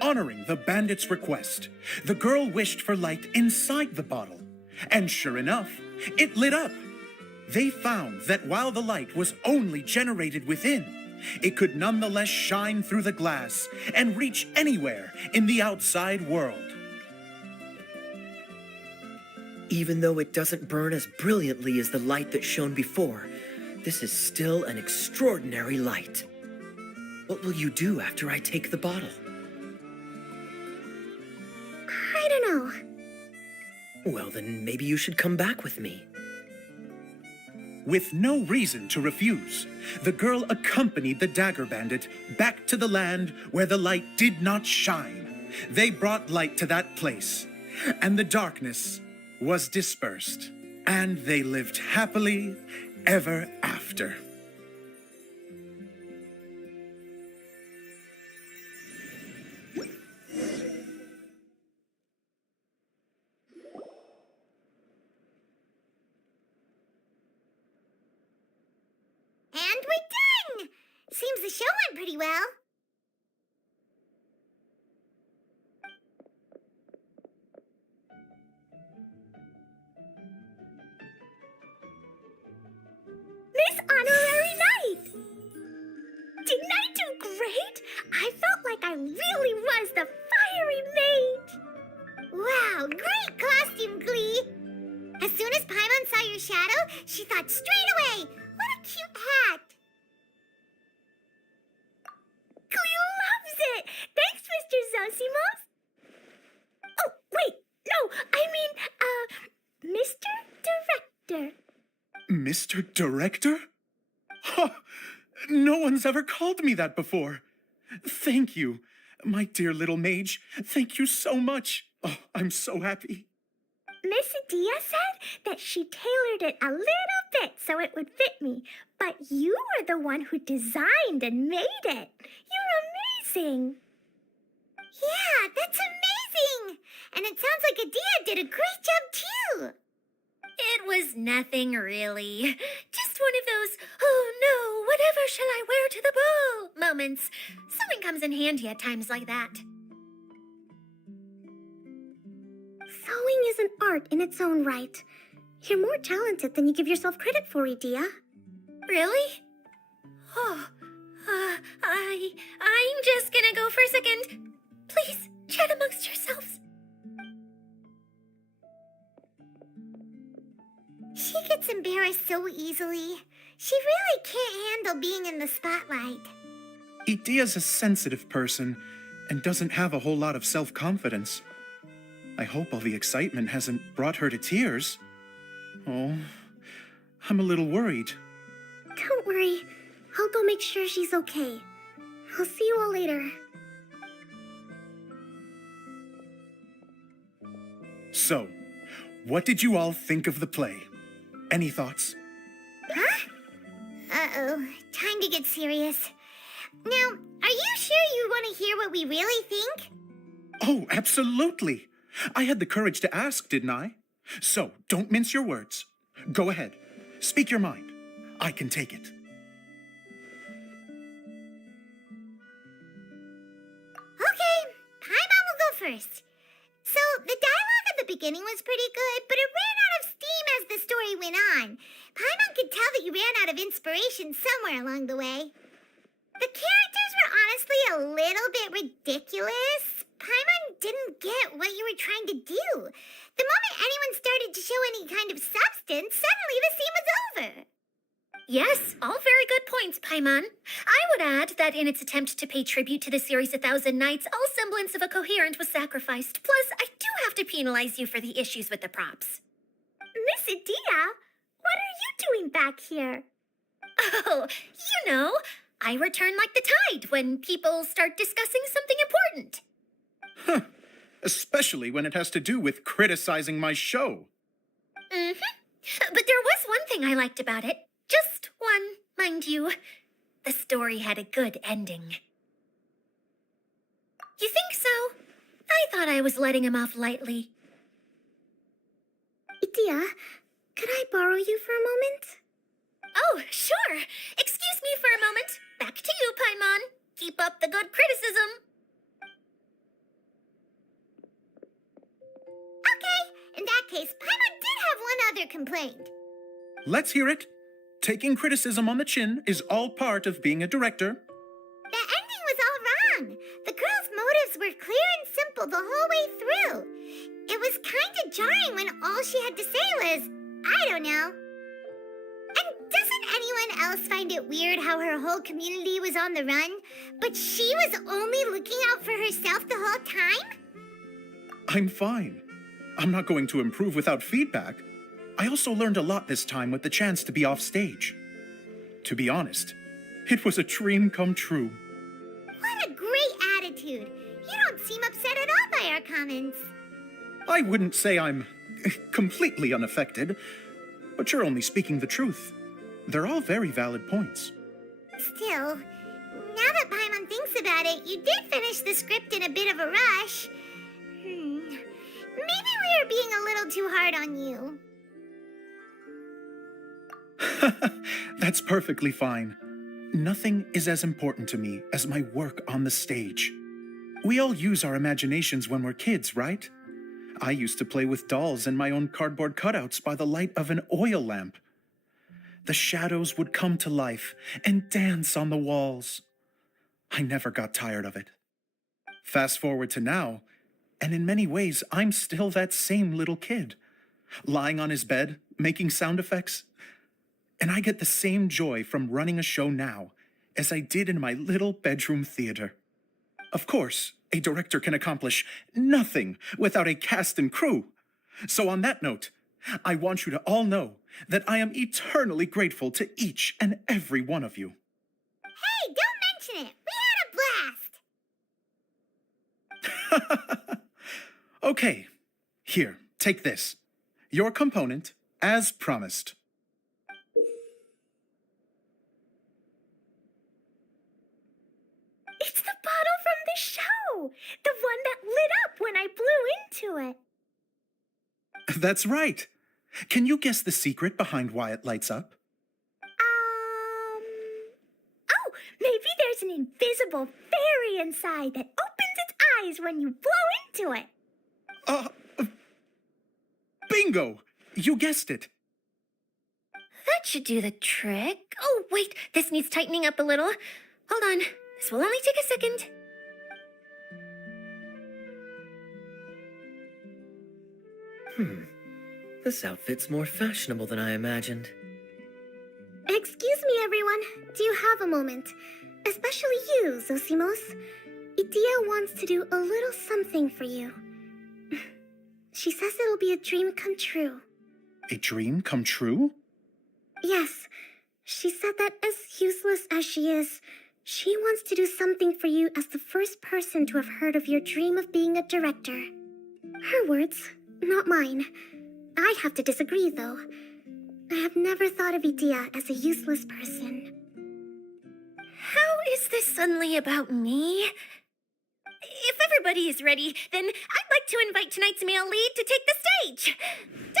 Honoring the bandit's request, the girl wished for light inside the bottle. And sure enough, it lit up. They found that while the light was only generated within, it could nonetheless shine through the glass and reach anywhere in the outside world. Even though it doesn't burn as brilliantly as the light that shone before, this is still an extraordinary light. What will you do after I take the bottle? I don't know. Well, then maybe you should come back with me. With no reason to refuse, the girl accompanied the dagger bandit back to the land where the light did not shine. They brought light to that place, and the darkness was dispersed, and they lived happily ever after. And we're done! Seems the show went pretty well. Miss Honorary Knight! Didn't I do great? I felt like I really was the fiery mage! Wow, great costume, Glee! As soon as Paimon saw your shadow, she thought straight away, what a cute hat! Glee loves it! Thanks, Mr. Zosimos! Oh, wait, no, I mean, Mr. Director. Mr. Director? Huh, no one's ever called me that before. Thank you, my dear little mage. Thank you so much. Oh, I'm so happy. Miss Adia said that she tailored it a little bit so it would fit me, but you were the one who designed and made it. You're amazing. Yeah, that's amazing. And it sounds like Adia did a great job too. It was nothing really. Just one of those, oh no, whatever shall I wear to the ball moments. Sewing comes in handy at times like that. Sewing is an art in its own right. You're more talented than you give yourself credit for, Adia. Really? Oh, I'm just gonna go for a second. Please, chat amongst yourselves. She gets embarrassed so easily. She really can't handle being in the spotlight. Idia's a sensitive person and doesn't have a whole lot of self-confidence. I hope all the excitement hasn't brought her to tears. Oh, I'm a little worried. Don't worry. I'll go make sure she's okay. I'll see you all later. So, what did you all think of the play? Any thoughts? Huh? Uh-oh. Time to get serious. Now, are you sure you want to hear what we really think? Oh, absolutely. I had the courage to ask, didn't I? So, don't mince your words. Go ahead. Speak your mind. I can take it. Okay, Paimon will go first. So, the dialogue at the beginning was pretty good, but it ran out of steam as the story went on. Paimon could tell that you ran out of inspiration somewhere along the way. The characters were honestly a little bit ridiculous. Paimon didn't get what you were trying to do. The moment anyone started to show any kind of substance, suddenly the scene was over. Yes, all very good points, Paimon. I would add that in its attempt to pay tribute to the series 1,000 Nights, all semblance of a coherent was sacrificed. Plus, I do have to penalize you for the issues with the props. Miss Idia, what are you doing back here? Oh, you know, I return like the tide when people start discussing something important. Huh. Especially when it has to do with criticizing my show. But there was one thing I liked about it. Just one, mind you. The story had a good ending. You think so? I thought I was letting him off lightly. Idia, could I borrow you for a moment? Oh, sure. Excuse me for a moment. Back to you, Paimon. Keep up the good criticism. Okay, in that case, Paimon did have one other complaint. Let's hear it. Taking criticism on the chin is all part of being a director. The ending was all wrong. The girl's motives were clear and simple the whole way through. It was kind of jarring when all she had to say was, I don't know. And doesn't anyone else find it weird how her whole community was on the run, but she was only looking out for herself the whole time? I'm fine. I'm not going to improve without feedback. I also learned a lot this time with the chance to be off stage. To be honest, it was a dream come true. What a great attitude. You don't seem upset at all by our comments. I wouldn't say I'm completely unaffected, but you're only speaking the truth. They're all very valid points. Still, now that Paimon thinks about it, you did finish the script in a bit of a rush. Maybe we are being a little too hard on you. That's perfectly fine. Nothing is as important to me as my work on the stage. We all use our imaginations when we're kids, right? I used to play with dolls and my own cardboard cutouts by the light of an oil lamp. The shadows would come to life and dance on the walls. I never got tired of it. Fast forward to now, and in many ways, I'm still that same little kid, lying on his bed, making sound effects. And I get the same joy from running a show now as I did in my little bedroom theater. Of course, a director can accomplish nothing without a cast and crew. So on that note, I want you to all know that I am eternally grateful to each and every one of you. Hey, don't mention it. We had a blast. Okay, here, take this. Your component, as promised. It's the bottle from the show. The one that lit up when I blew into it. That's right. Can you guess the secret behind why it lights up? Oh, maybe there's an invisible fairy inside that opens its eyes when you blow into it. Bingo! You guessed it. That should do the trick. Oh, wait, this needs tightening up a little. Hold on, this will only take a second. This outfit's more fashionable than I imagined. Excuse me, everyone. Do you have a moment? Especially you, Zosimos. Idia wants to do a little something for you. She says it'll be a dream come true. A dream come true? Yes. She said that as useless as she is, she wants to do something for you as the first person to have heard of your dream of being a director. Her words, not mine. I have to disagree, though. I have never thought of Idia as a useless person. How is this suddenly about me? If everybody is ready, then I'd like to invite tonight's male lead to take the stage. Ta-da!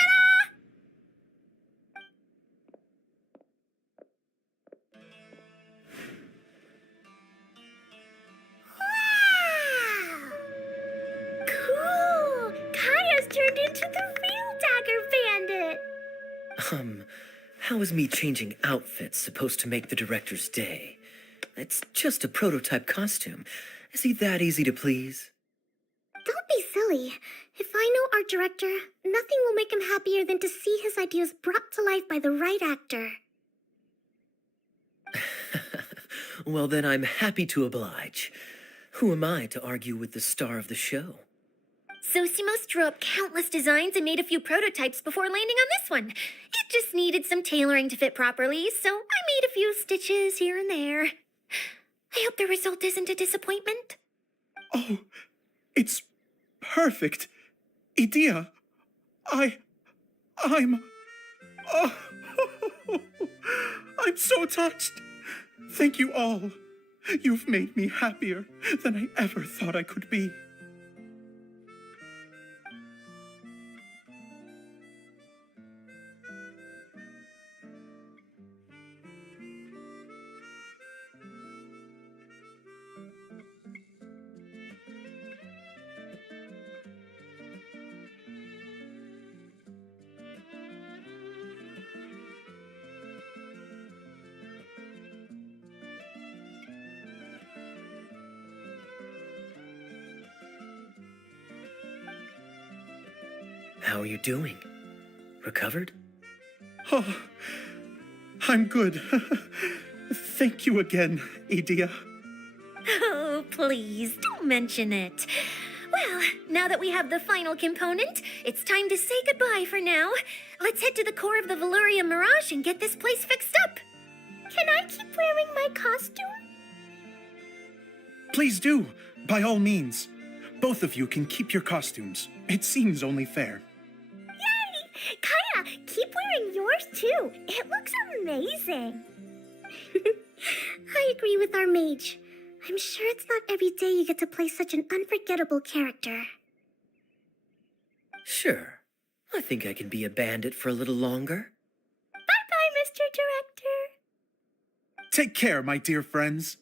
Wow! Cool! Kaya's turned into the real Dagger Bandit! How is me changing outfits supposed to make the director's day? It's just a prototype costume. Is he that easy to please? Don't be silly. If I know our director, nothing will make him happier than to see his ideas brought to life by the right actor. Well, then I'm happy to oblige. Who am I to argue with the star of the show? Sosimos drew up countless designs and made a few prototypes before landing on this one. It just needed some tailoring to fit properly, so I made a few stitches here and there. I hope the result isn't a disappointment. Oh, it's perfect. Idea, I'm... Oh, I'm so touched. Thank you all. You've made me happier than I ever thought I could be. How are you doing? Recovered? Oh, I'm good. Thank you again, Idea. Oh, please, don't mention it. Well, now that we have the final component, it's time to say goodbye for now. Let's head to the core of the Valuria Mirage and get this place fixed up. Can I keep wearing my costume? Please do, by all means. Both of you can keep your costumes. It seems only fair. Yay! Kaya, keep wearing yours too. It looks amazing. I agree with our mage. I'm sure it's not every day you get to play such an unforgettable character. Sure. I think I can be a bandit for a little longer. Bye-bye, Mr. Director. Take care, my dear friends.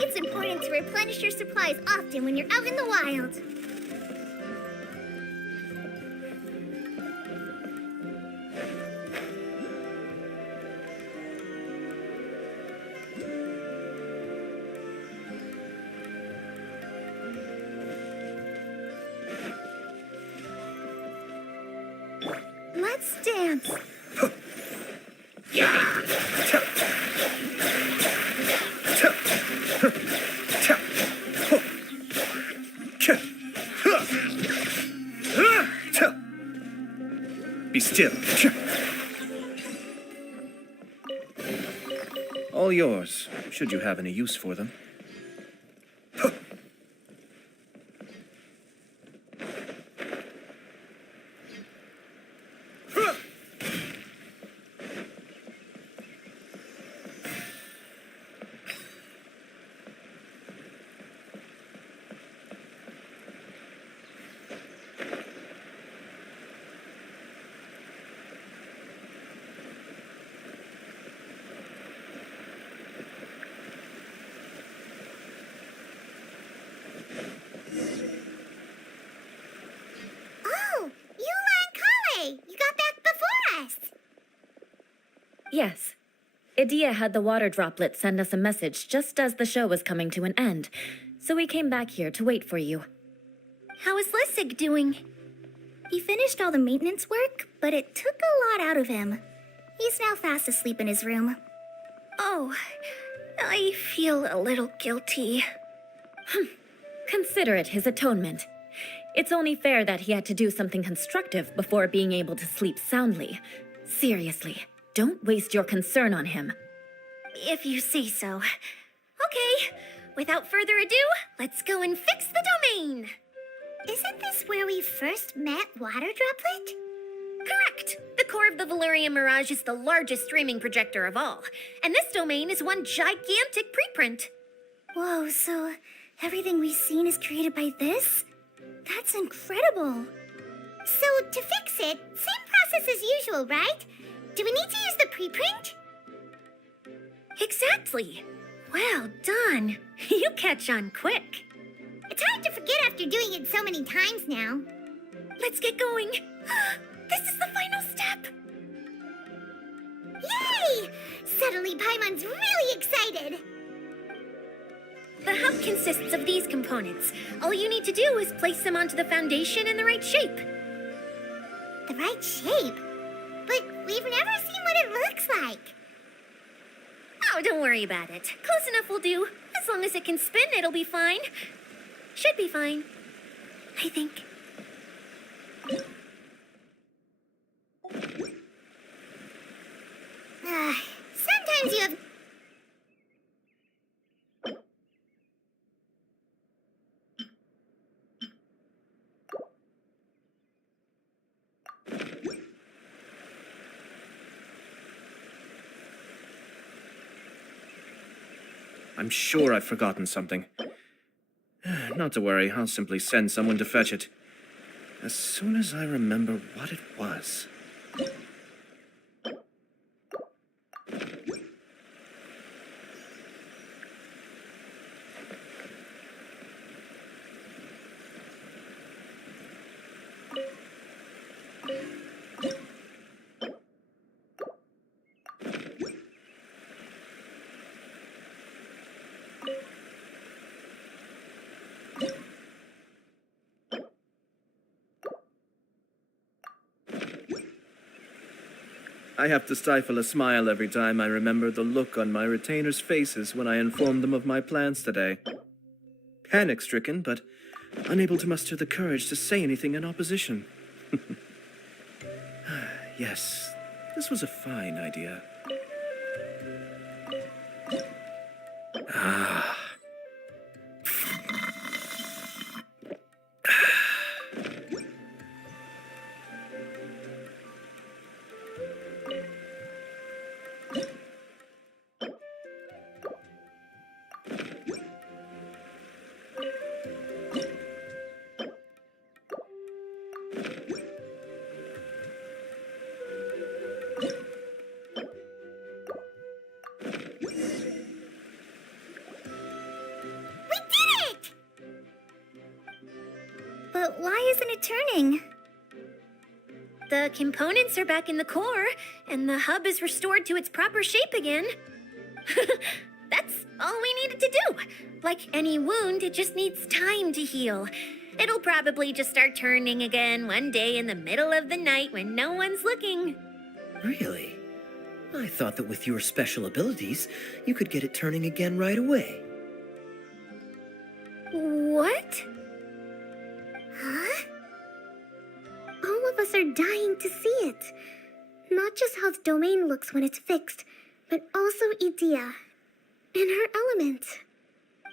It's important to replenish your supplies often when you're out in the wild. Let's dance. Be still. yours, should you have any use for them. Oh, Eula and Kale! You got back before us! Yes. Idia had the water droplet send us a message just as the show was coming to an end, so we came back here to wait for you. How is Lissig doing? He finished all the maintenance work, but it took a lot out of him. He's now fast asleep in his room. Oh, I feel a little guilty. Consider it his atonement. It's only fair that he had to do something constructive before being able to sleep soundly. Seriously, don't waste your concern on him. If you say so. Okay, without further ado, let's go and fix the domain. Isn't this where we first met Water Droplet? Correct! The core of the Valerian Mirage is the largest streaming projector of all, and this domain is one gigantic preprint. Whoa, so everything we've seen is created by this? That's incredible. So to fix it, same process as usual, right? Do we need to use the preprint? Exactly. Well done. You catch on quick. It's hard to forget after doing it so many times now. Let's get going. This is the final step. Yay! Suddenly Paimon's really excited. The hub consists of these components. All you need to do is place them onto the foundation in the right shape. The right shape? But we've never seen what it looks like. Oh, don't worry about it. Close enough will do. As long as it can spin, it'll be fine. Should be fine. I think. Sometimes you have... I'm sure I've forgotten something. Not to worry, I'll simply send someone to fetch it. As soon as I remember what it was. I have to stifle a smile every time I remember the look on my retainers' faces when I informed them of my plans today. Panic-stricken, but unable to muster the courage to say anything in opposition. Yes, this was a fine idea. Ah. But why isn't it turning? The components are back in the core, and the hub is restored to its proper shape again. That's all we needed to do. Like any wound, it just needs time to heal. It'll probably just start turning again one day in the middle of the night when no one's looking. Really? I thought that with your special abilities, you could get it turning again right away. What? Huh? All of us are dying to see it. Not just how the domain looks when it's fixed, but also Idia. in her element.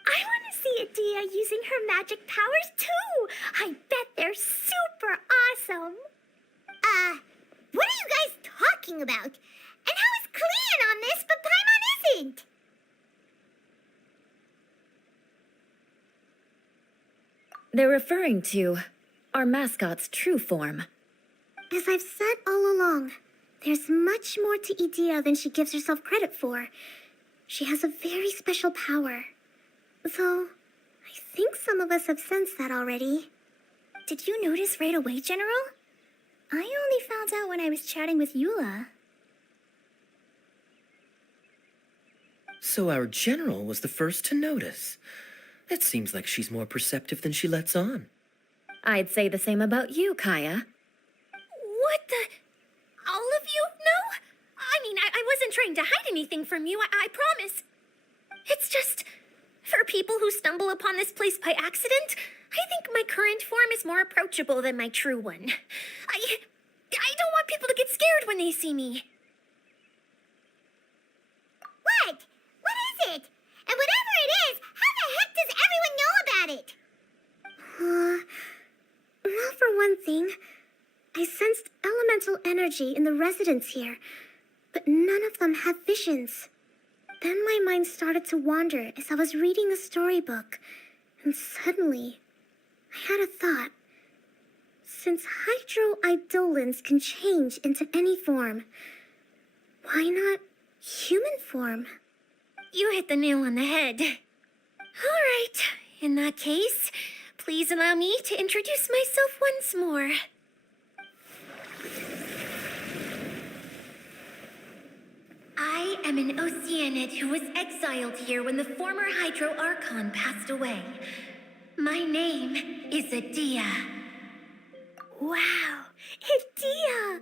I want to see Adia using her magic powers too! I bet they're super awesome! What are you guys talking about? And how is Clean on this, but Paimon isn't? They're referring to our mascot's true form. As I've said all along, there's much more to Adia than she gives herself credit for. She has a very special power. Though, I think some of us have sensed that already. Did you notice right away, General? I only found out when I was chatting with Eula. So our general was the first to notice. It seems like she's more perceptive than she lets on. I'd say the same about you, Kaya. What the? All of you? No? I mean, I wasn't trying to hide anything from you, I promise. It's just, for people who stumble upon this place by accident, I think my current form is more approachable than my true one. I don't want people to get scared when they see me. What? What is it? And whatever it is, how the heck does everyone know about it? Well, for one thing, I sensed elemental energy in the residents here, but none of them have visions. Then my mind started to wander as I was reading a storybook, and suddenly, I had a thought. Since hydroidolins can change into any form, why not human form? You hit the nail on the head. All right, in that case, please allow me to introduce myself once more. I am an Oceanid who was exiled here when the former Hydro Archon passed away. My name is Adia. Wow, Adia!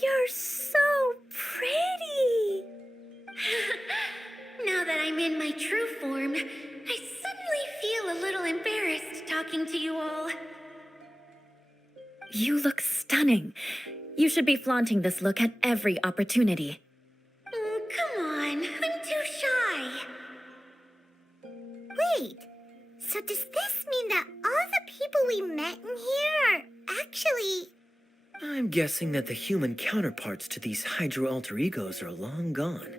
You're so pretty! Now that I'm in my true form, I suddenly feel a little embarrassed talking to you all. You look stunning. You should be flaunting this look at every opportunity. Oh, come on, I'm too shy. Wait, so does this mean that all the people we met in here are actually... I'm guessing that the human counterparts to these hydro alter egos are long gone.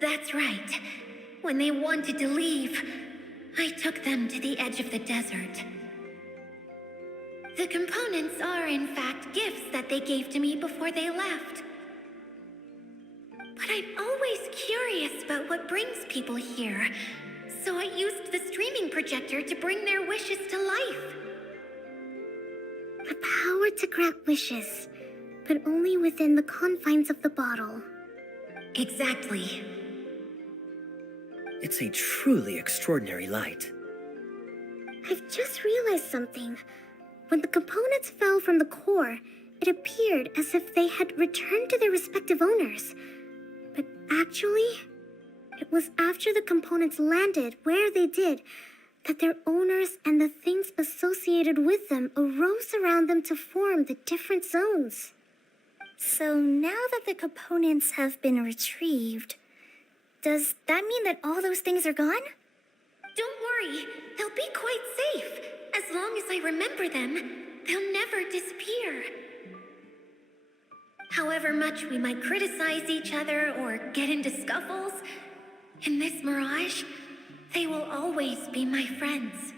That's right. When they wanted to leave, I took them to the edge of the desert. The components are, in fact, gifts that they gave to me before they left. But I'm always curious about what brings people here, so I used the streaming projector to bring their wishes to life. The power to grant wishes, but only within the confines of the bottle. Exactly. It's a truly extraordinary light. I've just realized something. When the components fell from the core, it appeared as if they had returned to their respective owners. But actually, it was after the components landed where they did that their owners and the things associated with them arose around them to form the different zones. So now that the components have been retrieved, does that mean that all those things are gone? Don't worry, they'll be quite safe. As long as I remember them, they'll never disappear. However much we might criticize each other or get into scuffles, in this mirage, they will always be my friends.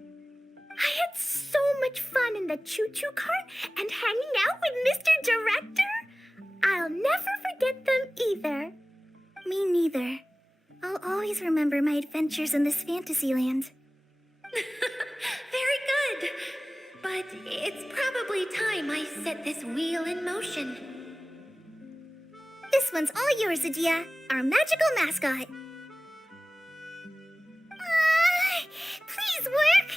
I had so much fun in the choo-choo cart and hanging out with Mr. Director. I'll never forget them either. Me neither. I'll always remember my adventures in this fantasy land. Very good. But it's probably time I set this wheel in motion. This one's all yours, Adia, our magical mascot. Please work!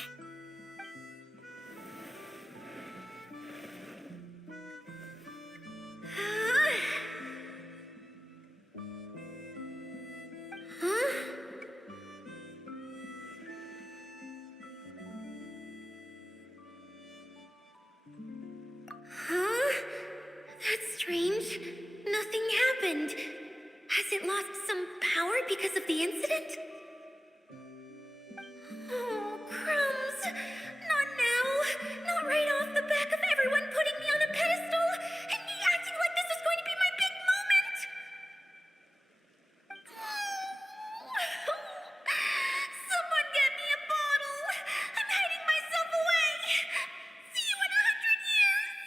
Huh? That's strange. Nothing happened. Has it lost some power because of the incident? Oh, crumbs. Not now. Not right off the back of everyone putting me on a pedestal and me acting like this is going to be my big moment. Someone get me a bottle. I'm hiding myself away. See you in 100 years.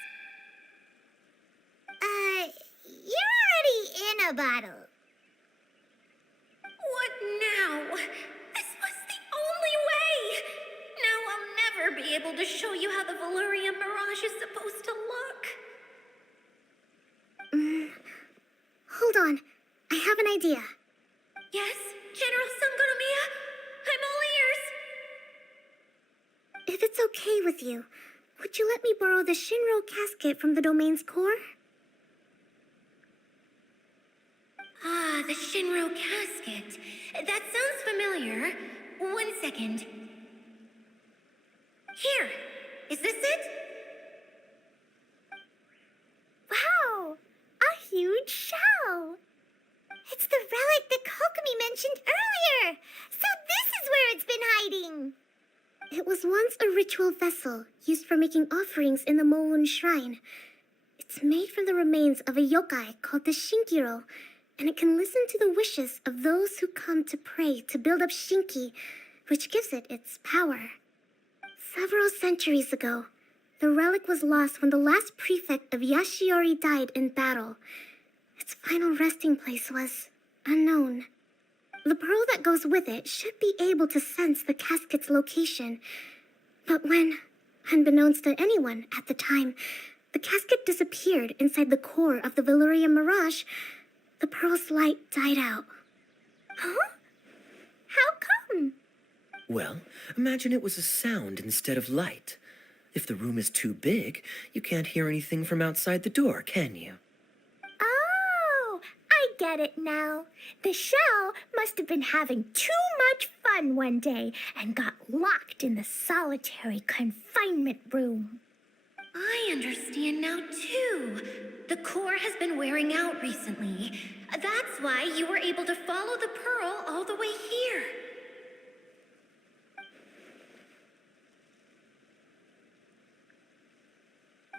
You're already in a bottle. What now? This was the only way. Now I'll never be able to show you how the Valurian Mirage is supposed to look. Hold on. I have an idea. Yes, General Sangonomiya? I'm all ears. If it's okay with you, would you let me borrow the Shinro casket from the domain's core? Ah, the Shinro casket. That sounds familiar. 1 second. Here. Is this it? Wow! A huge shell! It's the relic that Kokomi mentioned earlier! So this is where it's been hiding! It was once a ritual vessel used for making offerings in the Moon Shrine. It's made from the remains of a yokai called the Shinkiro, and it can listen to the wishes of those who come to pray to build up Shinki, which gives it its power. Several centuries ago, the relic was lost when the last prefect of Yashiori died in battle. Its final resting place was unknown. The pearl that goes with it should be able to sense the casket's location. But when, unbeknownst to anyone at the time, the casket disappeared inside the core of the Valurian Mirage, the pearl's light died out. Huh? How come? Well, imagine it was a sound instead of light. If the room is too big, you can't hear anything from outside the door, can you? Oh, I get it now. The shell must have been having too much fun one day and got locked in the solitary confinement room. I understand now, too. The core has been wearing out recently. That's why you were able to follow the pearl all the way here.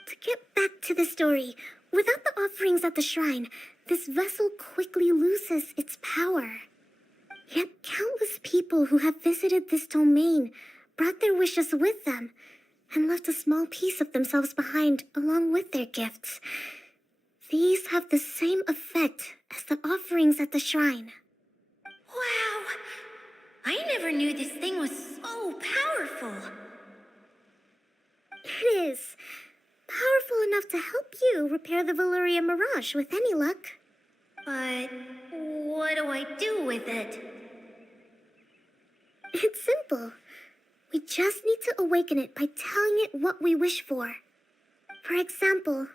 To get back to the story, without the offerings at the shrine, this vessel quickly loses its power. Yet countless people who have visited this domain brought their wishes with them and left a small piece of themselves behind along with their gifts. These have the same effect as the offerings at the shrine. Wow! I never knew this thing was so powerful. It is. Powerful enough to help you repair the Valurian Mirage with any luck. But what do I do with it? It's simple. We just need to awaken it by telling it what we wish for. For example,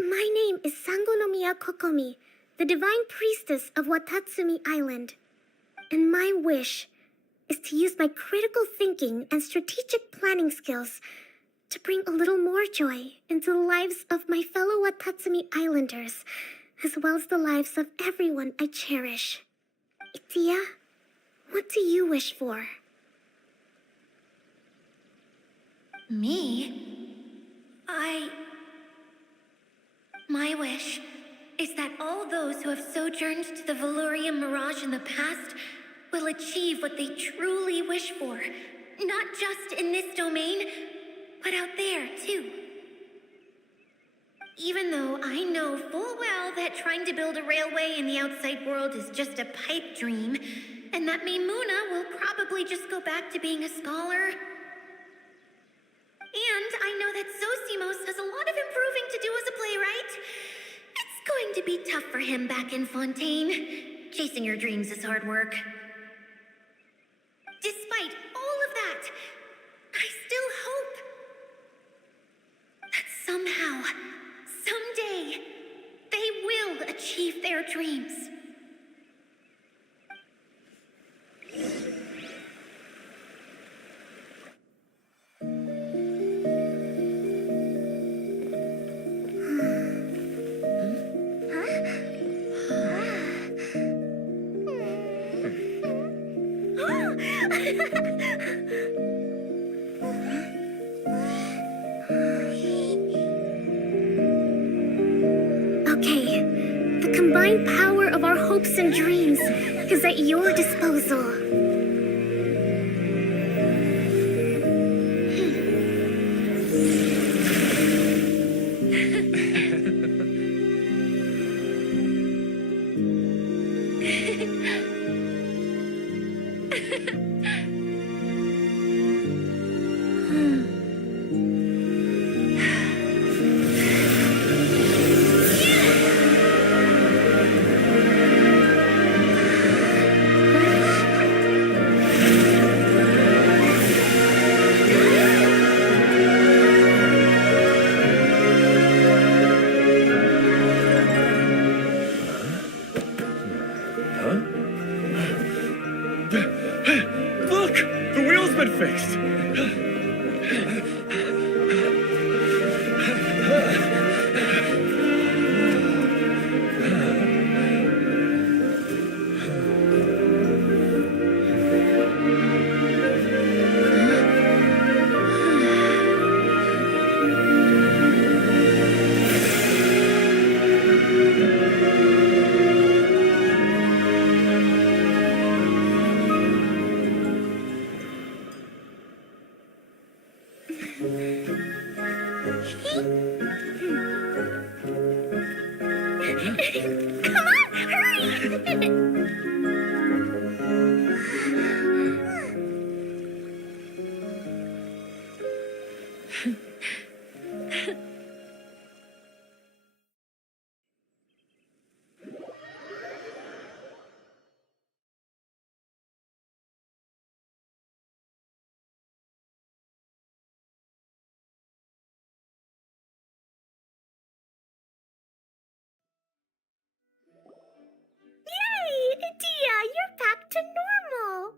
my name is Sangonomiya Kokomi, the divine priestess of Watatsumi Island. And my wish is to use my critical thinking and strategic planning skills to bring a little more joy into the lives of my fellow Watatsumi Islanders, as well as the lives of everyone I cherish. Itia, what do you wish for? Me? My wish is that all those who have sojourned to the Valurian Mirage in the past will achieve what they truly wish for. Not just in this domain, but out there, too. Even though I know full well that trying to build a railway in the outside world is just a pipe dream, and that Maimuna will probably just go back to being a scholar. And I know that Zosimos has a lot of improving to do as a playwright. It's going to be tough for him back in Fontaine. Chasing your dreams is hard work. Despite all of that, I still hope that somehow, someday, they will achieve their dreams. Okay, the combined power of our hopes and dreams is at your disposal. Look! The wheel's been fixed! Come on, hurry! Yay! Dia, you're back to normal!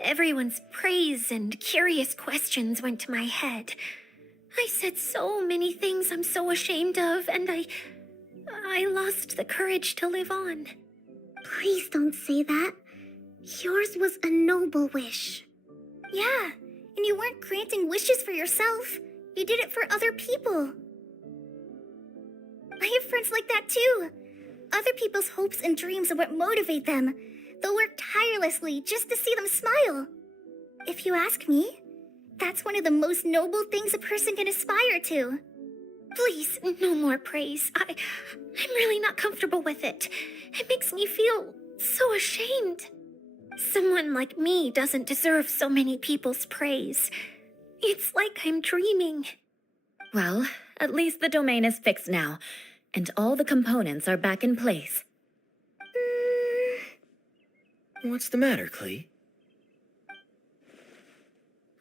Everyone's praise and curious questions went to my head. I said so many things I'm so ashamed of, and I lost the courage to live on. Please don't say that. Yours was a noble wish. Yeah, and you weren't granting wishes for yourself. You did it for other people. I have friends like that too. Other people's hopes and dreams are what motivate them. They'll work tirelessly just to see them smile. If you ask me, that's one of the most noble things a person can aspire to. Please, no more praise. I'm really not comfortable with it. It makes me feel so ashamed. Someone like me doesn't deserve so many people's praise. It's like I'm dreaming. Well, at least the domain is fixed now, and all the components are back in place. What's the matter, Klee?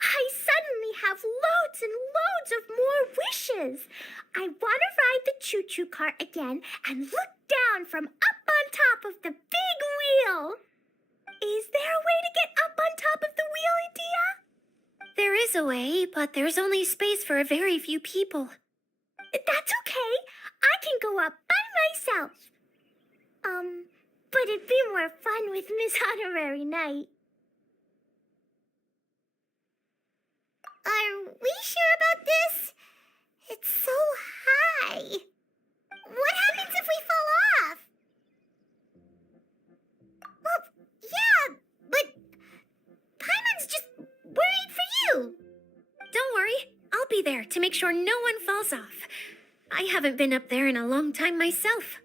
I suddenly have loads and loads of more wishes. I want to ride the choo-choo cart again and look down from up on top of the big wheel. Is there a way to get up on top of the wheel, Dia? There is a way, but there's only space for a very few people. That's okay. I can go up by myself. But it'd be more fun with Miss Honorary Knight. Are we sure about this? It's so high. What happens if we fall off? Well, yeah, but Paimon's just worried for you. Don't worry, I'll be there to make sure no one falls off. I haven't been up there in a long time myself.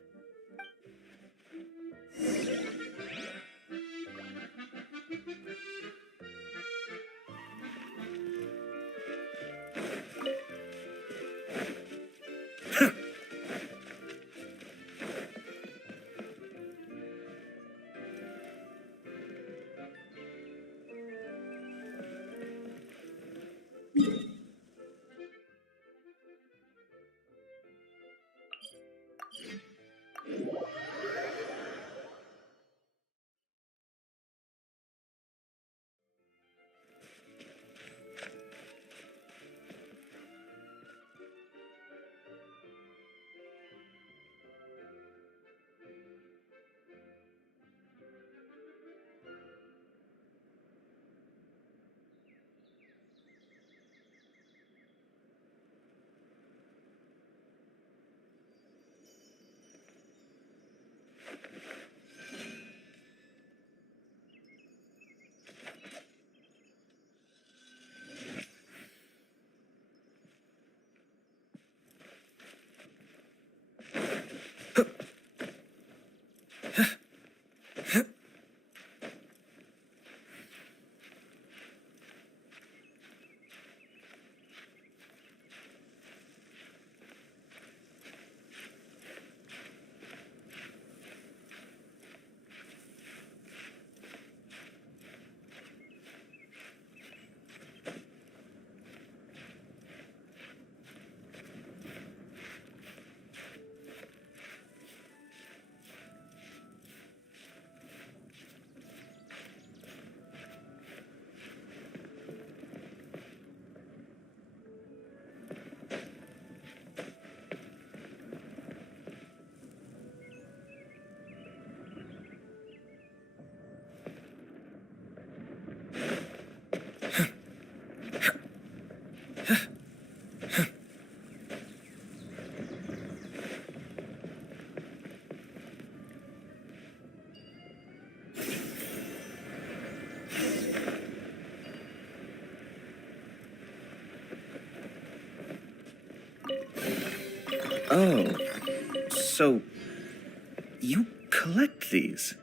Oh, so you collect these?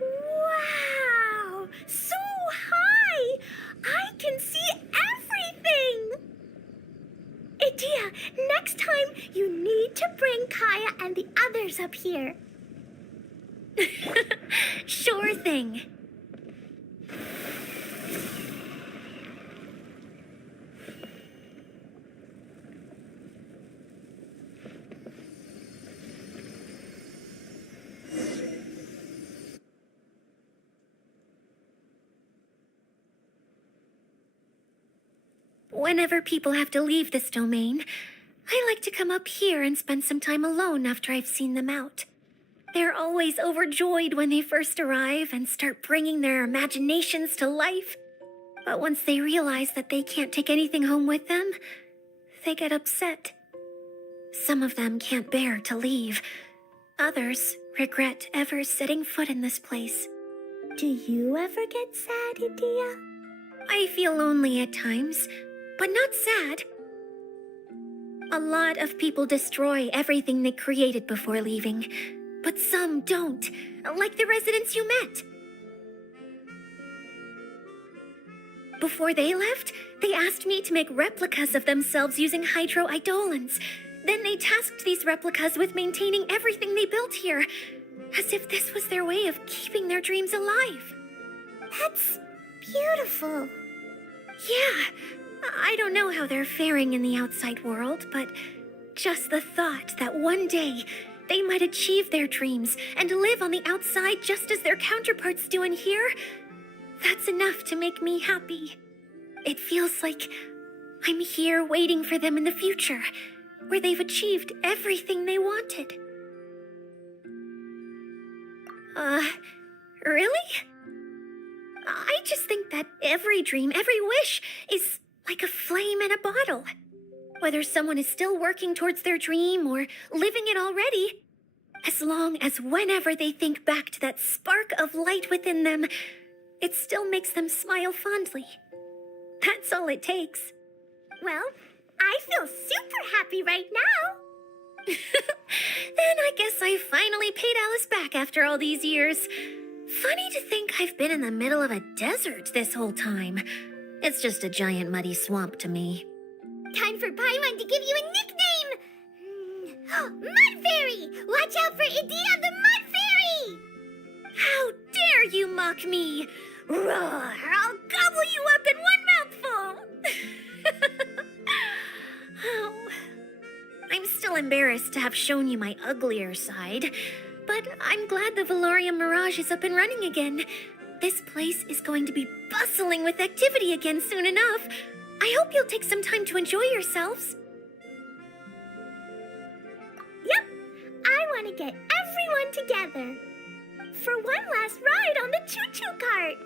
Wow! So high! I can see everything! Idea, next time you need to bring Kaya and the others up here. Sure thing. Whenever people have to leave this domain, I like to come up here and spend some time alone after I've seen them out. They're always overjoyed when they first arrive and start bringing their imaginations to life. But once they realize that they can't take anything home with them, they get upset. Some of them can't bear to leave. Others regret ever setting foot in this place. Do you ever get sad, Idea? I feel lonely at times, but not sad. A lot of people destroy everything they created before leaving, but some don't, like the residents you met. Before they left, they asked me to make replicas of themselves using hydroidolons. Then they tasked these replicas with maintaining everything they built here, as if this was their way of keeping their dreams alive. That's beautiful. Yeah, I don't know how they're faring in the outside world, but just the thought that one day they might achieve their dreams and live on the outside just as their counterparts do in here, that's enough to make me happy. It feels like I'm here waiting for them in the future, where they've achieved everything they wanted. Really? I just think that every dream, every wish is like a flame in a bottle. Whether someone is still working towards their dream or living it already, as long as whenever they think back to that spark of light within them, it still makes them smile fondly. That's all it takes. Well, I feel super happy right now. Then I guess I finally paid Alice back after all these years. Funny to think I've been in the middle of a desert this whole time. It's just a giant muddy swamp to me. Time for Paimon to give you a nickname. Mud Fairy! Watch out for Idea the Mud Fairy! How dare you mock me! Roar! I'll gobble you up in one mouthful! Oh. I'm still embarrassed to have shown you my uglier side, but I'm glad the Valorium Mirage is up and running again. This place is going to be bustling with activity again soon enough. I hope you'll take some time to enjoy yourselves. Yep, I want to get everyone together for one last ride on the choo-choo cart.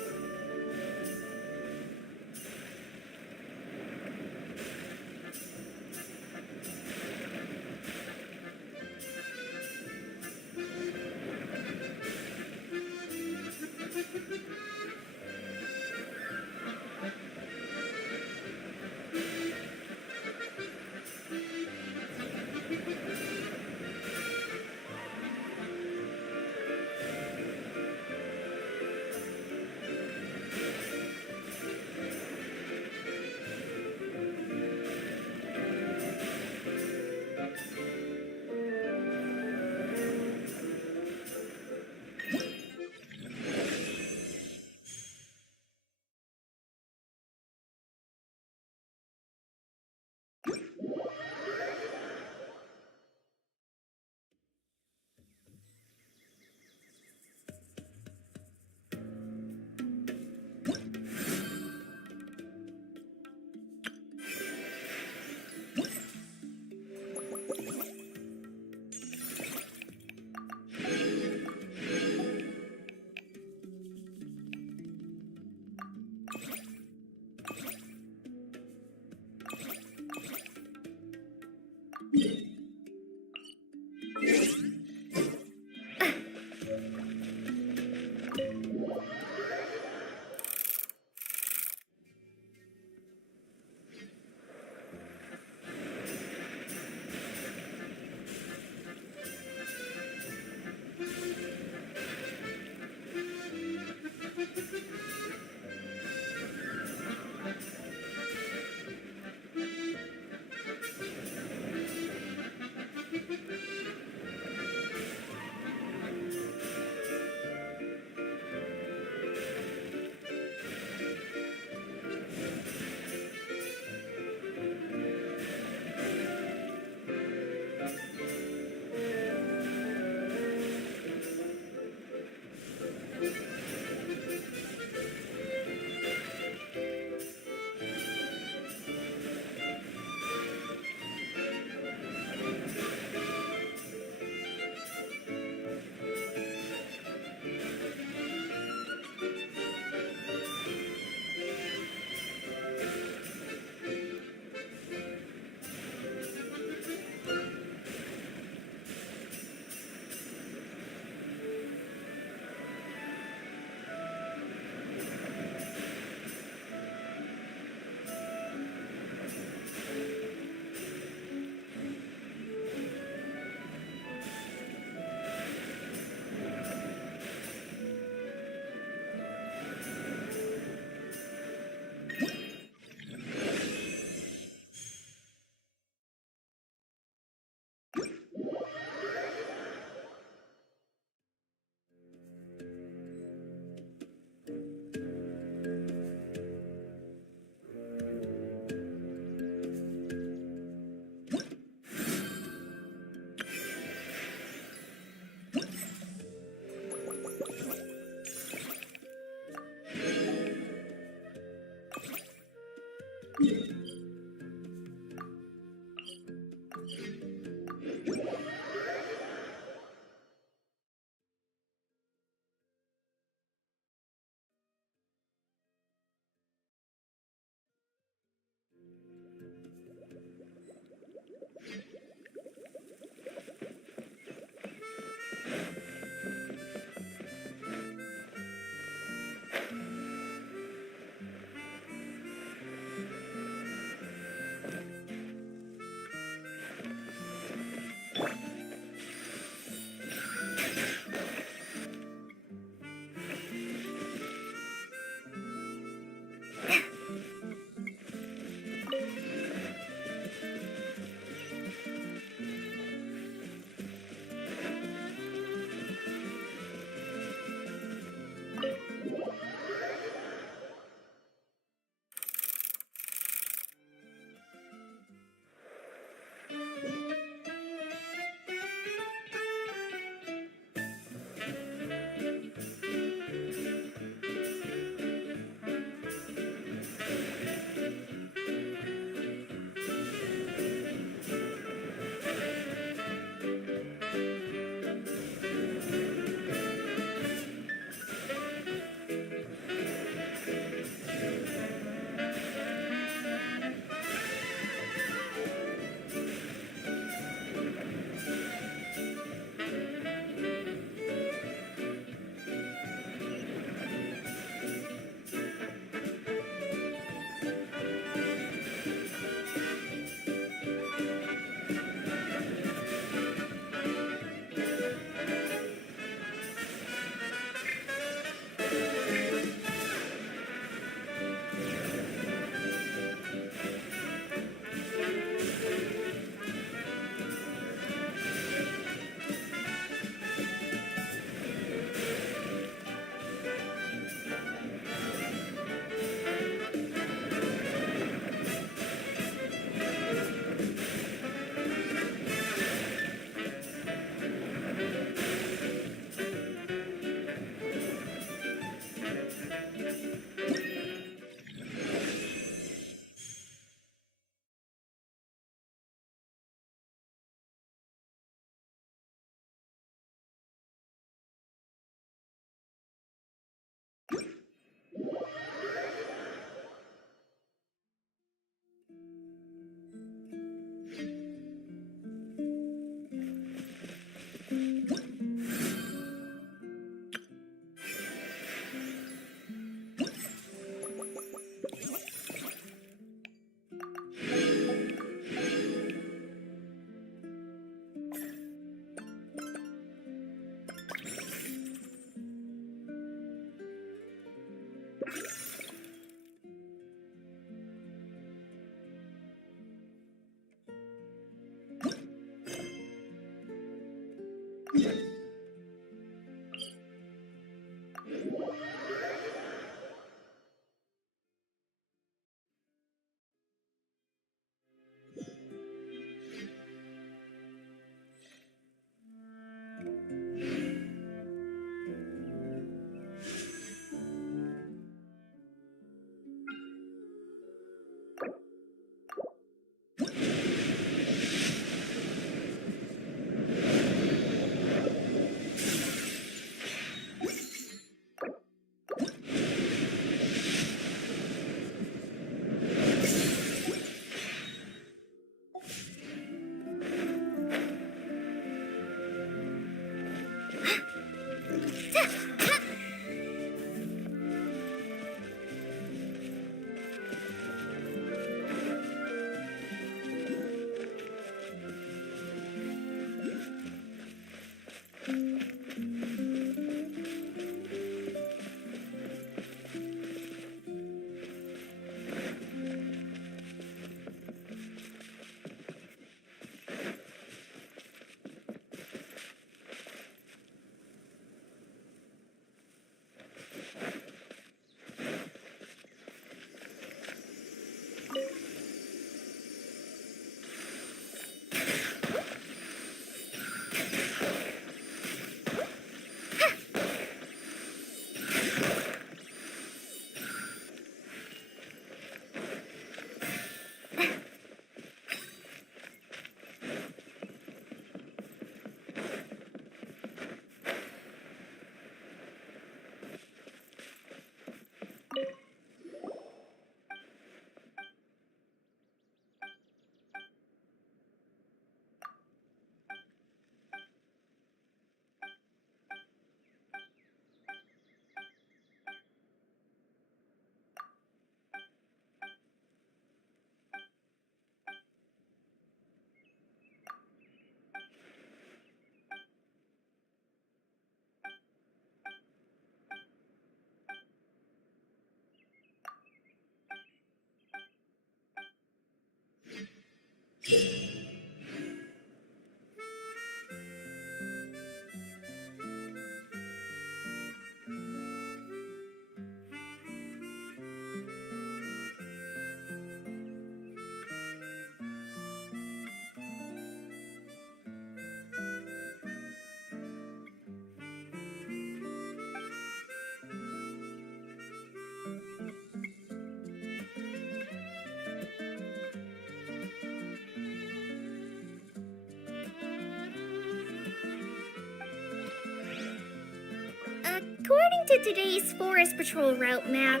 According to today's Forest Patrol route map,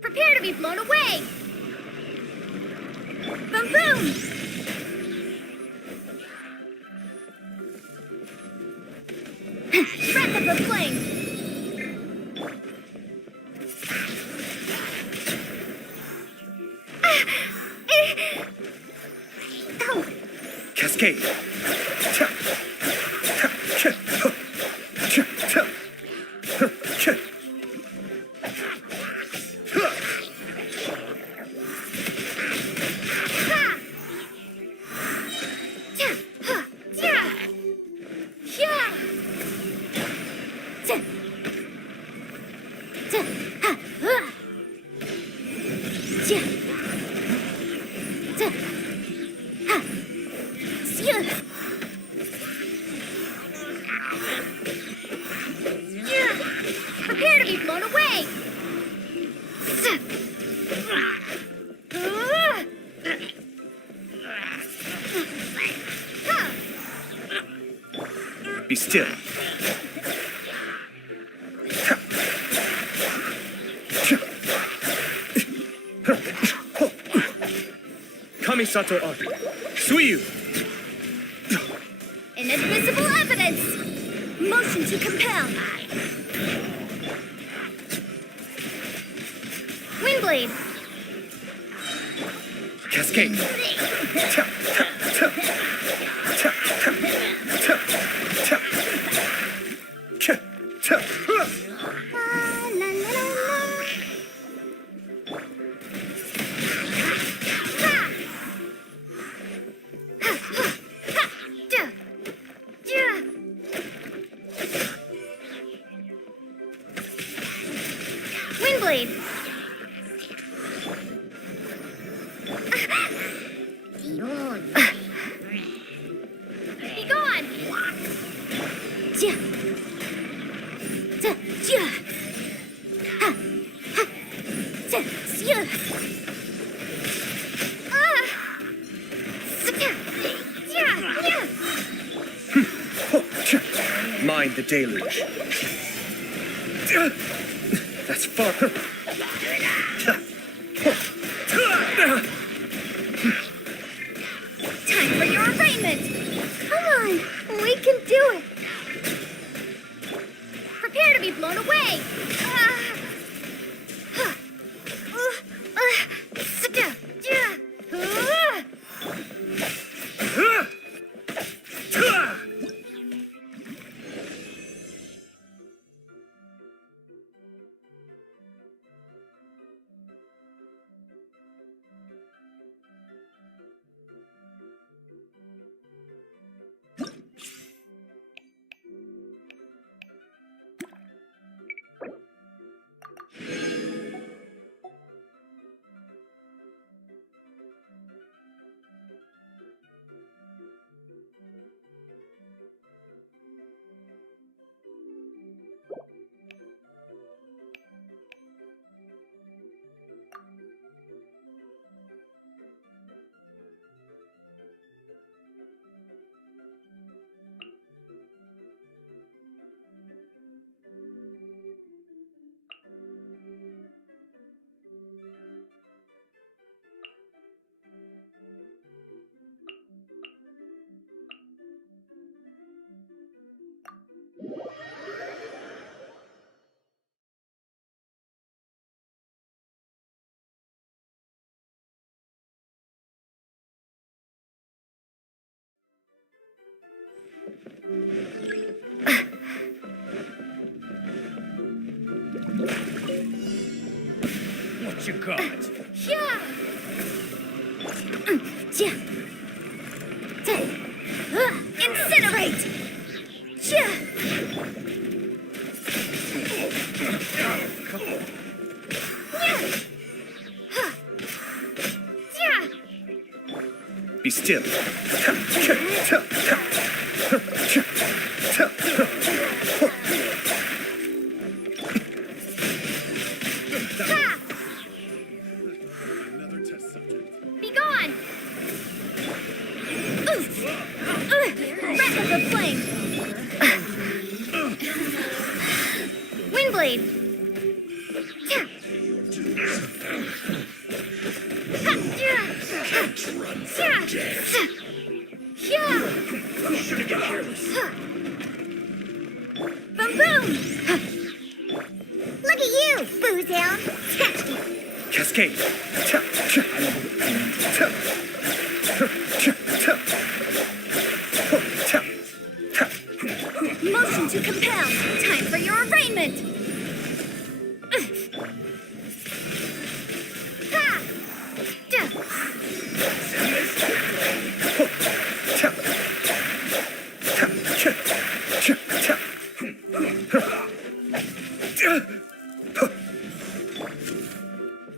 prepare to be blown away! Boom boom! Breath of the flame! Cascade. Prepare to be blown away! Be still. Kamisato Art. Suiyu. Inadmissible evidence! Motion to compel! Windblade! Cascade. La, la, la, la. Ha! Ha, ha, ha, duh, duh. Windblade! Be gone! Duh. Duh, duh. Ha, ha. Duh, duh. Ah. Suka. Yeah, yeah. Mind the deluge. That's far. Time for your arraignment! Come on, we can do it! Prepare to be blown away! What you got? Yeah! Incinerate! Be still. Be gone! Wrath of the flame! Windblade! Boom boom! Look at you, booze hound. Cascade. Motion to compel! Time for your arraignment! Ha!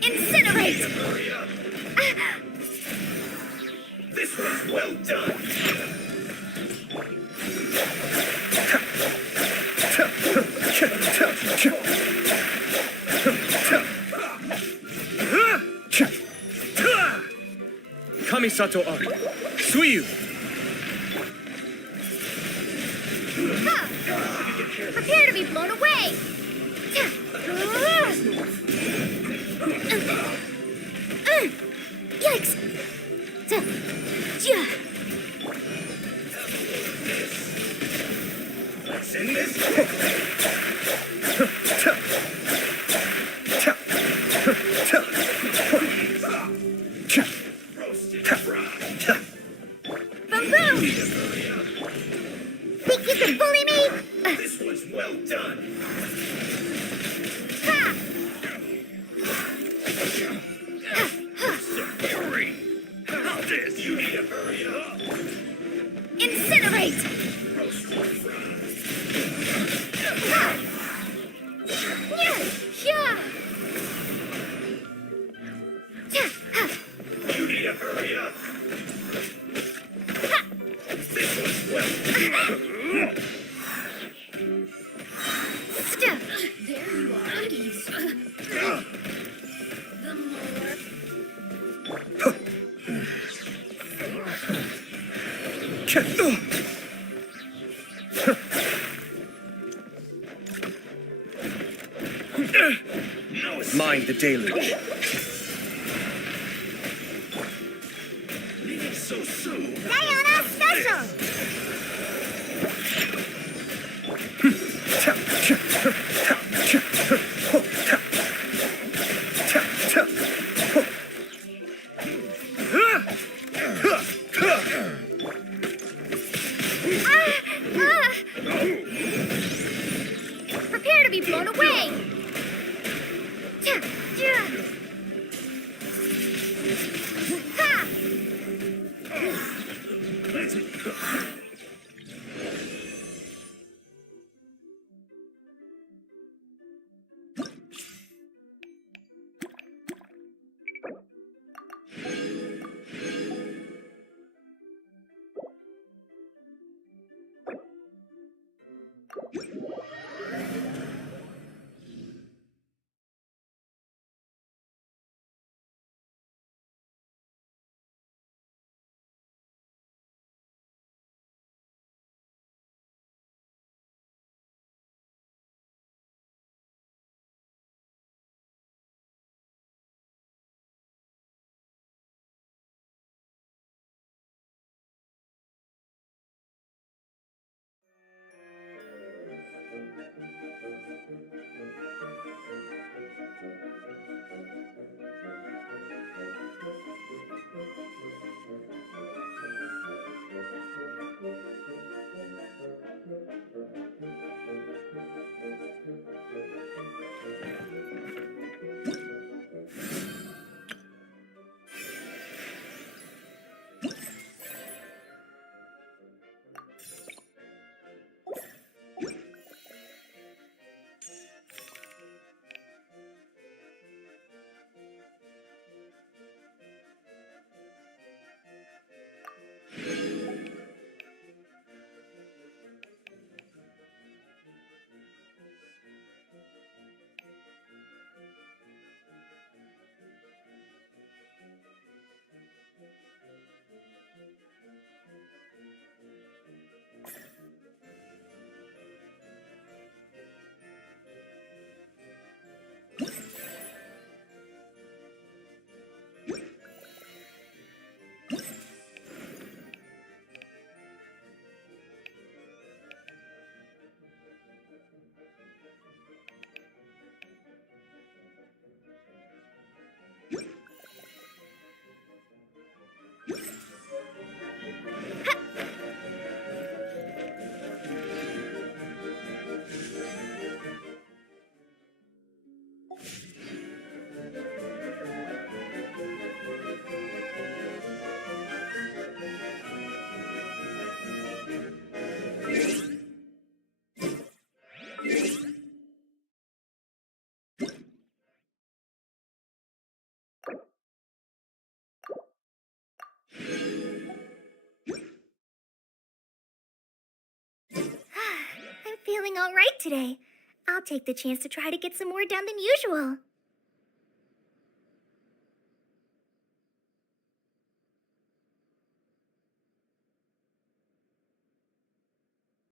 Incinerate! This was well done. Kamisato Art. Suiyu. Prepare to be blown away! Yikes! What's in this? Roasted fried. Boom boom! Think you can bully me? This was well done. Ha! Hurry. How's this? You need to hurry up. Incinerate! Roasted fried. You need to hurry up. This was well done. Mind the deluge. Leaving so soon. Diana Special! Prepare to be blown away! Ha! Let's go. feeling alright today. I'll take the chance to try to get some more done than usual.